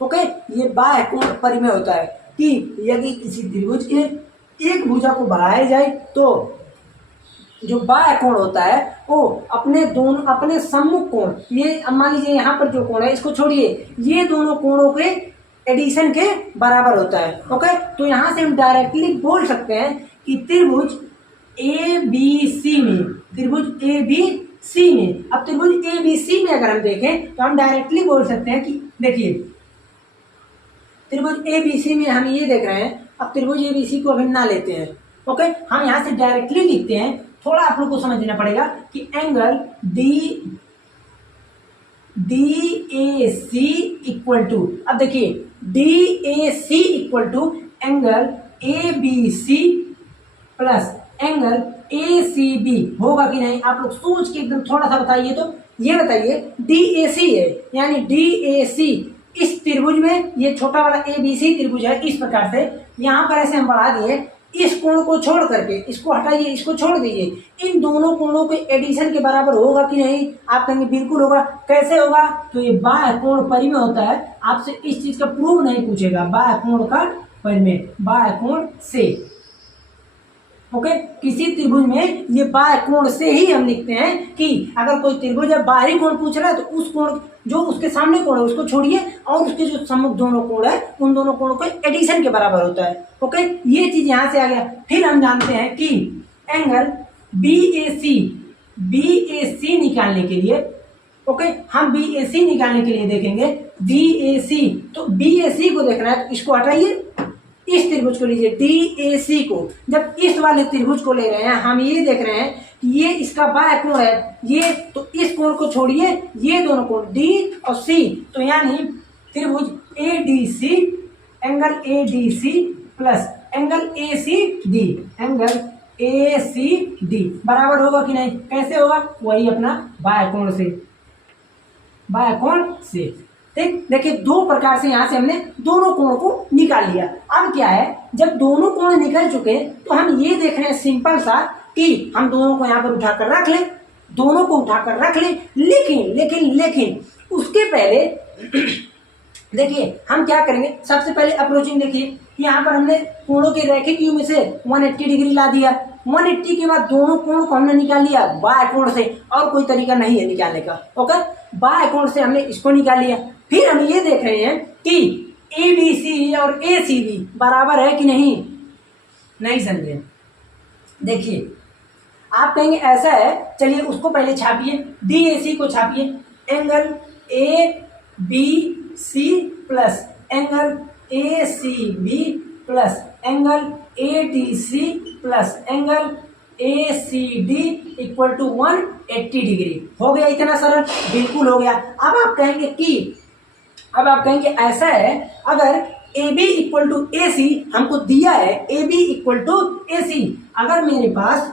ओके। ये बाह्य कोण परिमेय होता है कि यदि किसी त्रिभुज के एक भुजा को बढ़ाया जाए तो जो बाह्य कोण होता है वो अपने सम्मुख कोण, ये मान लीजिए यहाँ पर जो कोण है इसको छोड़िए, ये दोनों कोणों के एडिशन के बराबर होता है, ओके। तो यहाँ से हम डायरेक्टली बोल सकते हैं कि त्रिभुज ABC में, त्रिभुज ABC में, अब त्रिभुज ABC में अगर हम देखें तो हम डायरेक्टली बोल सकते हैं कि देखिए त्रिभुज ABC में हम ये देख रहे हैं। अब त्रिभुज ABC को अभी ना लेते हैं, ओके। हम यहाँ से डायरेक्टली लिखते हैं, थोड़ा आप लोग को समझना पड़ेगा कि एंगल DAC इक्वल टू, अब देखिए DAC equal to angle ABC plus angle ACB होगा कि नहीं, आप लोग सोच के एकदम थोड़ा सा बताइए। तो ये बताइए DAC है, यानी DAC इस त्रिभुज में, ये छोटा वाला ABC त्रिभुज है, इस प्रकार से यहाँ पर ऐसे हम बढ़ा दिए, इस कोण को छोड़ करके इसको हटाइए, इसको छोड़ दीजिए, इन दोनों कोणों के एडिशन के बराबर होगा कि नहीं, आप कहेंगे बिल्कुल होगा। कैसे होगा, तो ये बाह्य कोण परिमेय होता है, आपसे इस चीज का प्रूव नहीं पूछेगा, बाह्य कोण का परिमेय, बाह्य कोण से, ओके। किसी त्रिभुज में ये बाह्य कोण से ही हम लिखते हैं कि अगर कोई त्रिभुज है बाहरी कोण पूछ रहा है तो उस कोण जो उसके सामने कोण है उसको छोड़िए और उसके जो सम्मुख दोनों कोण है उन दोनों कोणों के एडिशन के बराबर होता है, ओके। ये चीज यहाँ से आ गया। फिर हम जानते हैं कि एंगल BAC निकालने के लिए, ओके, हम BAC निकालने के लिए देखेंगे BAC। तो BAC को देखना है, इसको हटाइए, इस त्रिभुज को लीजिए DAC को। जब इस वाले त्रिभुज को ले रहे हैं, हम ये देख रहे हैं कि ये इसका बाह्य कोण है ये, तो इस कोण को छोड़िए, ये दोनों कोण D और C, तो यानी त्रिभुज ADC, angle ADC plus angle ACD, angle ACD बराबर होगा कि नहीं? कैसे होगा? वही अपना बाह्य कोण से, बाह्य कोण से। ठीक, देखिए दो प्रकार से यहां से हमने दोनों कोण को निकाल लिया। अब क्या है, जब दोनों कोण निकल चुके तो हम ये देख रहे हैं सिंपल सा कि हम दोनों को यहाँ पर उठाकर रख लें, दोनों को उठाकर रख लें। लेकिन लेकिन लेकिन उसके पहले देखिए हम क्या करेंगे, सबसे पहले अप्रोचिंग देखिए, यहाँ पर हमने कोणों के रैखिक योग में से 180 डिग्री ला दिया। 180 के बाद दोनों कोण को हमने निकाल लिया बाह्य कोण से, और कोई तरीका नहीं है निकालने का। ओके, बाह्य कोण से हमने इसको निकाल लिया। फिर हम ये देख रहे हैं कि ABC और ACB बराबर है कि नहीं? नहीं समझे? देखिए आप कहेंगे ऐसा है, चलिए उसको पहले छापिए, DAC को छापिए, angle ABC plus angle ACB plus angle ADC plus angle ACD equal to 180 degree. हो गया इतना सरल? बिल्कुल हो गया। अब आप कहेंगे ऐसा है, अगर AB इक्वल टू AC हमको दिया है, AB इक्वल टू AC, अगर मेरे पास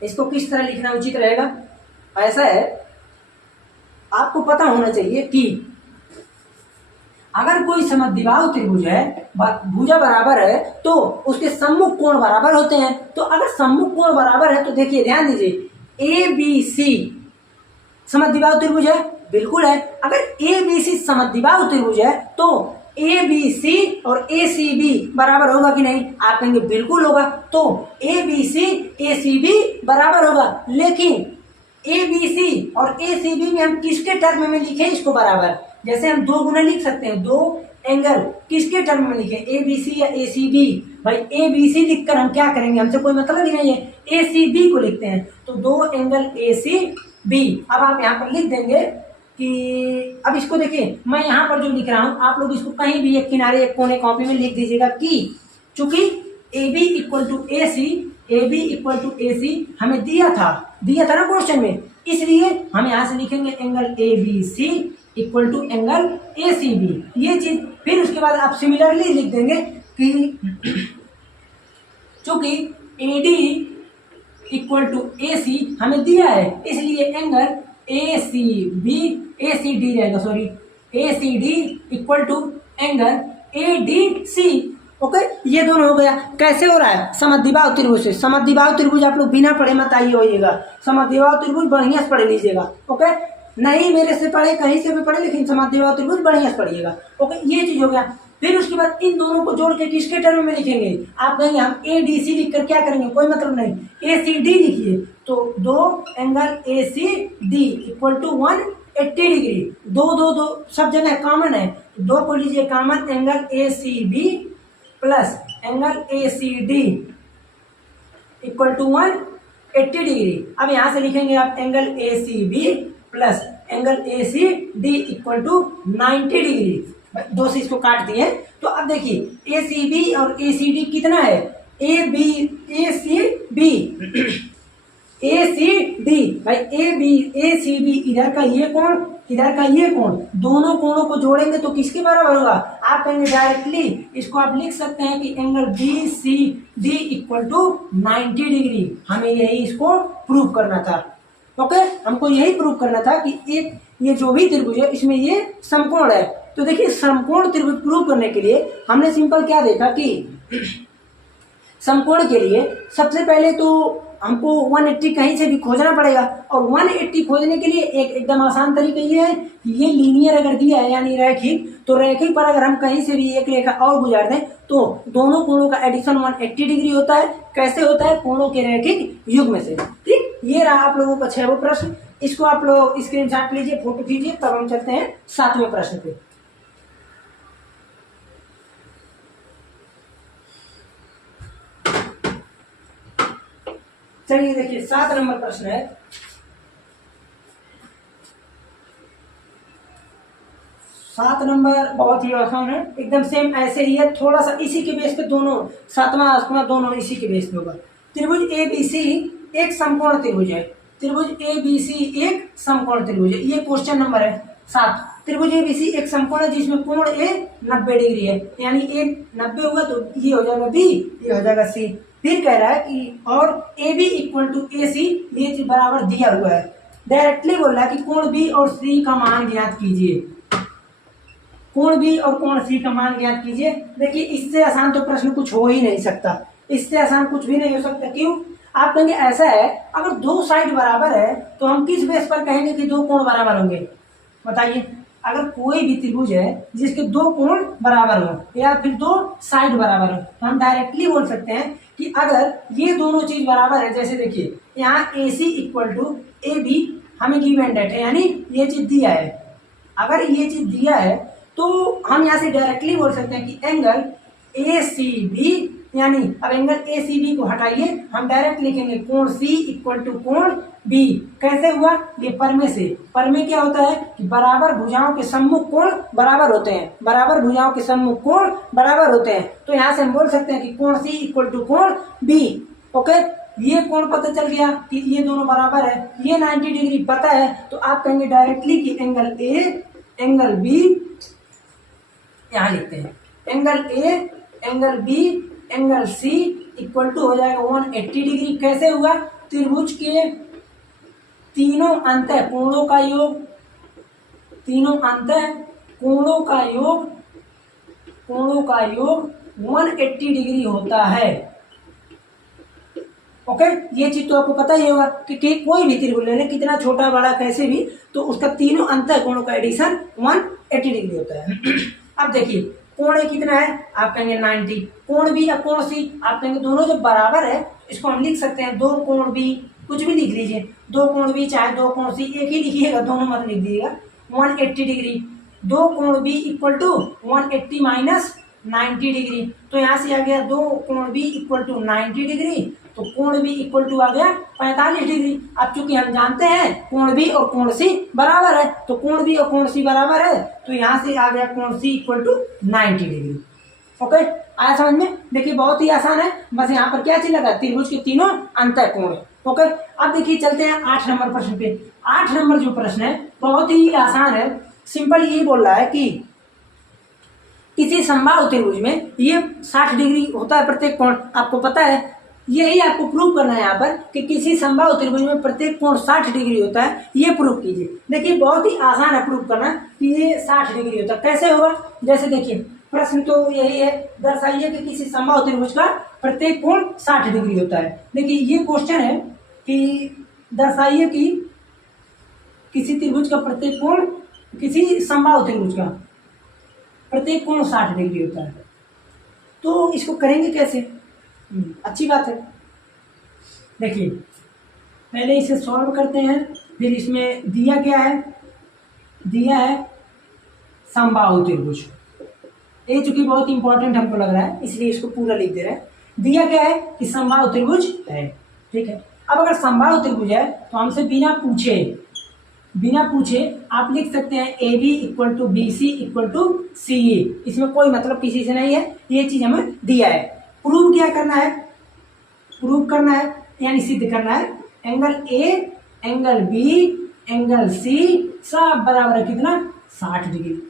इसको किस तरह लिखना उचित रहेगा? ऐसा है, आपको पता होना चाहिए कि अगर कोई समद्विबाहु त्रिभुज है, भुजा बराबर है, तो उसके सम्मुख कोण बराबर होते हैं। तो अगर सम्मुख कोण बराबर है तो देखिए ध्यान दीजिए, ABC समद्विबाहु त्रिभुज है, बिल्कुल है। अगर ABC समद्विबाहु त्रिभुज है तो ABC और ACB बराबर होगा कि नहीं? आप कहेंगे बिल्कुल होगा। तो ABC ACB बराबर होगा, लेकिन ABC और ACB में हम किसके टर्म में लिखें इसको बराबर? जैसे हम दो गुना लिख सकते हैं, दो एंगल किसके टर्म में लिखें, ABC या ACB? भाई ABC लिखकर हम क्या करेंगे, हमसे कोई मतलब ही नहीं है, ACB को लिखते हैं। तो दो एंगल ACB। अब आप यहाँ पर लिख देंगे कि, अब इसको देखिए मैं यहाँ पर जो लिख रहा हूँ, आप लोग इसको कहीं भी एक किनारे एक कोने कॉपी में लिख दीजिएगा कि चूंकि AB इक्वल टू AC हमें दिया था ना क्वेश्चन में, इसलिए हम यहाँ से लिखेंगे angle ABC equal to angle ACB, ये चीज। फिर उसके बाद आप सिमिलरली लिख देंगे कि चूंकि AD इक्वल टू AC हमें दिया है, इसलिए एंगल ACD रहेगा, sorry ACD equal to angle ADC। Okay, ये दोनों हो गया। कैसे हो रहा है? समद्विबाहु त्रिभुज से। समद्विबाहु त्रिभुज आप लोग बिना पढ़े मत आइए होइएगा, समद्विबाहु त्रिभुज बढ़िया से पढ़ लीजिएगा। ओके, नहीं मेरे से पढ़े, कहीं से भी पढ़े, लेकिन समद्विबाहु त्रिभुज बढ़िया से पढ़िएगा। ओके, ये चीज हो गया। फिर उसके बाद इन दोनों को जोड़ के किसके टर्म में लिखेंगे? आप कहेंगे हम ADC लिखकर क्या करेंगे, कोई मतलब नहीं, ACD लिखिए। तो दो angle ACD equal to 180 degree. दो सब जगह कॉमन है, दो को लीजिए common, angle ACB plus angle ACD equal to 180 degree. अब यहां से लिखेंगे आप angle ACB plus angle ACD equal to 90 degree. दो से इसको काट दिए। तो अब देखिए ACB और ACD कितना है, ACD भाई ACB इधर का ये कोण, इधर का ये कोण, दोनों कोणों को जोड़ेंगे तो किसके बराबर होगा? आप कहेंगे डायरेक्टली इसको आप लिख सकते हैं कि angle BCD equal to 90 degree. हमें यही इसको प्रूव करना था। ओके, हमको यही प्रूव करना था कि एक ये जो भी त्रिभुज है इसमें ये समकोण है। तो देखिए समकोण त्रिभुज प्रूव करने के लिए हमने सिंपल क्या देखा कि समकोण के लिए सबसे पहले तो हमको 180 कहीं से भी खोजना पड़ेगा, और 180 खोजने के लिए एकदम आसान तरीका ये है कि ये लीनियर अगर दिया है यानी रैखिक, तो रैखिक पर अगर हम कहीं से भी एक रेखा और गुजार दें तो दोनों कोणों का एडिशन 180 डिग्री होता है। कैसे होता है? कोणों के रैखिक युग्म से। ठीक, ये रहा आप लोगों का 6वां प्रश्न। इसको आप लोग स्क्रीनशॉट लीजिए, फोटो खींचिए, तब हम चलते हैं 7वें प्रश्न पे। चलिए देखिए 7 नंबर प्रश्न है। 7 नंबर बहुत ही आसान है, एकदम सेम ऐसे ही है, थोड़ा सा इसी के बेस पे दोनों 7वां 8वां दोनों इसी के बेस पे होगा। त्रिभुज ए बी सी एक समकोण त्रिभुज है। त्रिभुज ए बी सी एक समकोण त्रिभुज है, ये क्वेश्चन नंबर है 7। त्रिभुज ए बी सी एक समकोण है जिसमें कोण ए 90 डिग्री है, यानी ए 90 होगा तो ये हो जाएगा बी, ये हो जाएगा सी। फिर कह रहा है कि और ए बी इक्वल टू ए सी, ये चीज बराबर दिया हुआ है। डायरेक्टली बोल रहा है कि कोण बी और सी का मान ज्ञात कीजिए। कोण बी और कोण सी का मान ज्ञात कीजिए। देखिए इससे आसान तो प्रश्न कुछ हो ही नहीं सकता, इससे आसान कुछ भी नहीं हो सकता। क्यों? आप कहेंगे ऐसा है, अगर दो साइड बराबर है तो हम किस बेस पर कहेंगे कि दो कोण बराबर होंगे? बताइए। अगर कोई भी त्रिभुज है जिसके दो कोण बराबर हो या फिर दो साइड बराबर हो, तो हम डायरेक्टली बोल सकते हैं कि अगर ये दोनों चीज बराबर है, जैसे देखिए यहाँ ए सी इक्वल टू ए बी हमें गिवन डेट है, यानी ये चीज दिया है। अगर ये चीज दिया है तो हम यहाँ से डायरेक्टली बोल सकते हैं कि एंगल ए सी बी, यानी अब एंगल ए सी बी को हटाइए, हम डायरेक्ट लिखेंगे कोण सी इक्वल टू कोण बी। कैसे हुआ? ये परमे से। परमे क्या होता है कि बराबर भुजाओं के सम्मुख कोण बराबर होते हैं, बराबर भुजाओं के सम्मुख कोण बराबर होते हैं। तो यहाँ से हम बोल सकते हैं कि कोण सी इक्वल टू कोण बी। ओके, ये कोण पता चल गया कि ये दोनों बराबर है, ये 90 डिग्री पता है, तो आप कहेंगे डायरेक्टली कि एंगल ए एंगल बी, यहाँ लिखते हैं angle A angle B angle C equal to हो जाएगा 180 डिग्री। कैसे हुआ? त्रिभुज के तीनों अंतः कोणों का योग, तीनों अंतः कोणों का योग, कोणों का योग 180 डिग्री होता है। ओके, ये चीज तो आपको पता ही होगा कि कोई भी त्रिभुज ले लें, कितना छोटा बड़ा कैसे भी, तो उसका तीनों अंतः कोणों का एडिशन 180 डिग्री होता है। अब देखिए कोण ए कितना है? आप कहेंगे 90। कोण बी या कोण सी, आप कहेंगे दोनों जब बराबर है इसको हम लिख सकते हैं दो कोण बी, कुछ भी लिख लीजिए, दो कोण बी चाहे दो कोण सी, एक ही लिखिएगा, दोनों मत लिख दीजिएगा। 180 डिग्री, दो कोण B equal to 180 minus 90 degree, तो यहाँ से आ गया दो कोण बी इक्वल टू 90 डिग्री, तो कोण बी इक्वल टू आ गया 45 डिग्री। अब चूंकि हम जानते हैं कोण बी और कोण सी बराबर है, तो कोण बी और कोण सी बराबर है, तो यहाँ से आ गया कोण सी इक्वल टू 90 डिग्री। ओके, आया समझ में? देखिए बहुत ही आसान है, बस यहाँ पर क्या चीज लगा? त्रिभुज के तीनों अंतः कोण। ओके, अब देखिए चलते हैं 8 नंबर प्रश्न पे। 8 नंबर जो प्रश्न है बहुत ही आसान है, सिंपल यही बोल रहा है कि किसी समबाहु त्रिभुज में ये 60 डिग्री होता है प्रत्येक कोण, आपको पता है। यही आपको प्रूव करना है यहाँ पर कि किसी समबाहु त्रिभुज में प्रत्येक कोण 60 डिग्री होता है, ये प्रूव कीजिए। देखिए बहुत ही आसान है प्रूव करना कि ये 60 डिग्री होता है। कैसे होगा? जैसे देखिए प्रश्न तो यही है, दर्शाइए कि किसी समबाहु त्रिभुज का प्रत्येक कोण 60 डिग्री होता है। देखिए ये क्वेश्चन है कि दर्शाइए कि किसी त्रिभुज का प्रत्येक कोण, किसी समबाहु त्रिभुज का प्रत्येक कोण 60 डिग्री होता है, तो इसको करेंगे कैसे? अच्छी बात है। देखिए पहले इसे सॉल्व करते हैं, फिर इसमें दिया क्या है? दिया है समबाहु त्रिभुज। ये चूंकि बहुत इंपॉर्टेंट हमको लग रहा है इसलिए इसको पूरा लिख दे रहे हैं। दिया क्या है कि समबाहु त्रिभुज है, ठीक है। अब अगर समबाहु त्रिभुज है तो हमसे बिना पूछे आप लिख सकते हैं A B equal to B C equal to C A. इसमें कोई मतलब किसी से नहीं है, ये चीज हमें दिया है। प्रूव क्या करना है? प्रूव करना है यानी सिद्ध करना है angle A angle B angle C सब बराबर है कितना? 60 डिग्री।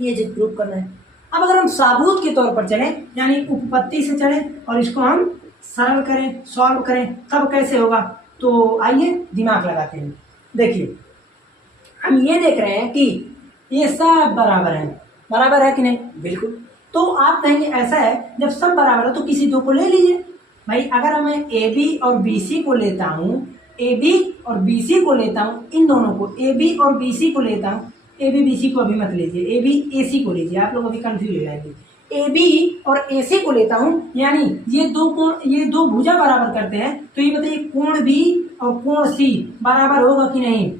ये चीज प्रूव करना है। अब अगर हम साबूत के तौर पर चले, यानी उपपत्ति से चले और इसको हम सरल करें, सॉल्व करें, तब कैसे होगा? तो आइए दिमाग लगाते हैं। देखिए हम ये देख रहे हैं कि ये सब बराबर है कि नहीं? बिल्कुल। तो आप कहेंगे ऐसा है, जब सब बराबर है तो किसी दो को ले लीजिए। भाई अगर मैं ए बी और बी सी को लेता हूँ, ए बी और बी सी को लेता हूँ, इन दोनों को ए बी और बी सी को लेता हूँ, ए बी बी सी को अभी मत लीजिए, ए बी ए सी को लीजिए, आप लोग अभी कंफ्यूज हो जाएंगे। ए बी और ए सी को लेता हूँ, यानी ये दो कोण, ये दो भुजा बराबर करते हैं, तो ये बताइए कोण बी और कोण सी बराबर होगा कि नहीं?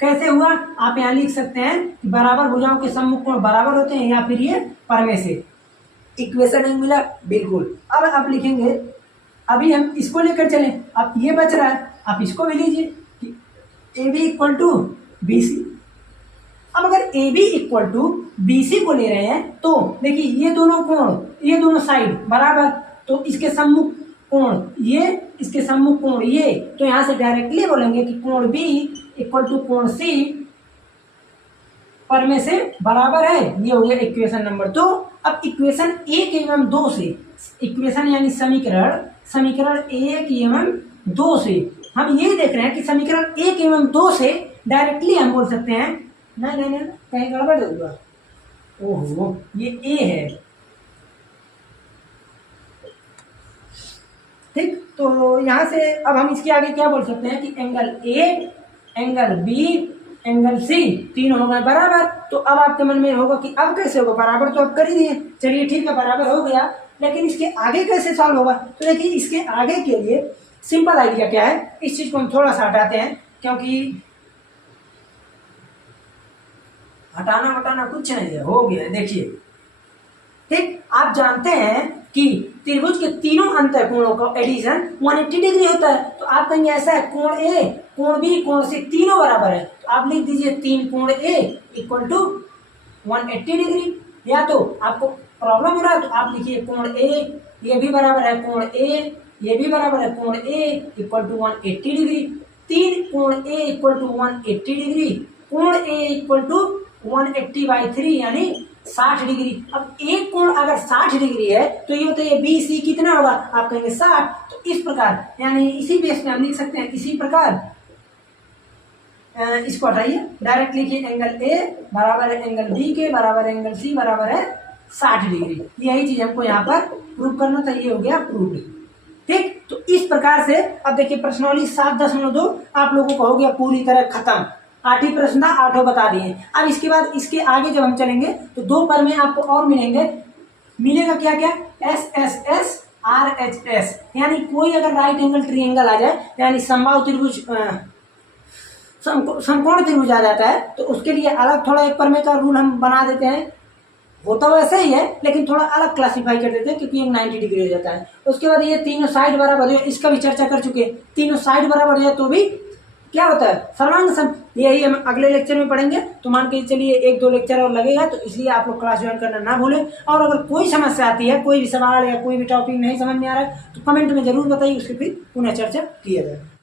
कैसे हुआ? आप यहाँ लिख सकते हैं कि बराबर भुजाओं के सम्मुख कोण बराबर होते हैं, या फिर ये परमे से। इक्वेशन नहीं मिला? बिल्कुल। अब आप लिखेंगे अभी हम इसको लेकर चले, अब ये बच रहा है, आप इसको भी लीजिए कि A B equal to B C. अब अगर A B equal to B C को ले रहे हैं तो देखिए ये दोनों कोण, ये दोनों साइड बराबर, तो इसके सम्मुख कोण ये, इसके सम्मुख कोण ये, तो यहां से डायरेक्टली बोलेंगे कि कोण बी इक्वल टू कोण सी पर में से बराबर है। ये हो गया इक्वेशन नंबर 2। अब इक्वेशन 1 एवं 2 से, इक्वेशन यानी समीकरण, समीकरण 1 एवं 2 से हम ये देख रहे हैं कि समीकरण 1 एवं 2 से डायरेक्टली हम बोल सकते हैं, नहीं नहीं नहीं कहीं गड़बड़ होगा, ओहो ये ए है, ठीक। तो यहां से अब हम इसके आगे क्या बोल सकते हैं कि angle A, angle B, angle C तीनों हो गए बराबर। तो अब आपके मन में होगा कि अब कैसे होगा, बराबर तो अब कर ही दिए, चलिए ठीक है बराबर हो गया, लेकिन इसके आगे कैसे सॉल्व होगा। तो देखिए इसके आगे के लिए सिंपल आइडिया क्या है, इस चीज को हम थोड़ा सा हटाते हैं, क्योंकि हटाना वटाना कुछ नहीं है, हो गया। देखिए ठीक, आप जानते हैं कि त्रिभुज के तीनों अंतःकोणों का एडिशन 180 डिग्री होता है। तो आप कहेंगे ऐसा है, कोण ए, कोण बी, कोण सी तीनों बराबर है, तो आप लिख दीजिए 3 कोण ए इक्वल टू 180 डिग्री। या तो आपको प्रॉब्लम हो रहा है तो आप लिखिए कोण ए ये भी बराबर है कोण ए, ये भी बराबर है कोण ए इक्वल टू 180 डिग्री। 3 कोण ए इक्वल टू 180 डिग्री, कोण ए इक्वल टू 180/3 यानी 60 डिग्री। अब एक कोण अगर 60 डिग्री है तो ये बताइए बी सी कितना होगा, आप कहेंगे 60। तो इस प्रकार यानी इसी बेस में हम लिख सकते हैं, इसी प्रकार इसको हटाइए, डायरेक्ट लिखिए एंगल ए बराबर है एंगल बी के बराबर एंगल सी बराबर है 60 डिग्री। यही चीज हमको यहाँ पर प्रूव करना था, ये हो गया प्रूव, ठीक। तो इस प्रकार से अब देखिए प्रश्नावली 7.2 आप लोगों को हो गया पूरी तरह खत्म। 8 ही प्रश्न था, 8 बता दिए। अब इसके बाद इसके आगे जब हम चलेंगे तो 2 पर में आपको और मिलेगा क्या क्या, S S S R H S, यानी कोई अगर राइट एंगल ट्रायंगल आ जाए, यानी समबाहु त्रिभुज, समकोण त्रिभुज आ जाता है, तो उसके लिए अलग थोड़ा एक परमे का रूल हम बना देते हैं। होता वैसे ही है लेकिन थोड़ा अलग क्लासिफाई कर देते हैं, क्योंकि एक 90 डिग्री हो जाता है। उसके बाद ये तीनों साइड बराबर हो, इसका भी चर्चा कर चुके हैं, तीनों साइड बराबर हो जाए तो भी क्या होता है, सर्वांग सम। यही हम अगले लेक्चर में पढ़ेंगे। तो मान के चलिए 1-2 लेक्चर और लगेगा, तो इसलिए आप लोग क्लास ज्वाइन करना ना भूलें। और अगर कोई समस्या आती है, कोई भी सवाल या कोई भी टॉपिक नहीं समझ में आ रहा है, तो कमेंट में जरूर बताइए, उसकी फिर पुनः चर्चा किया जाए।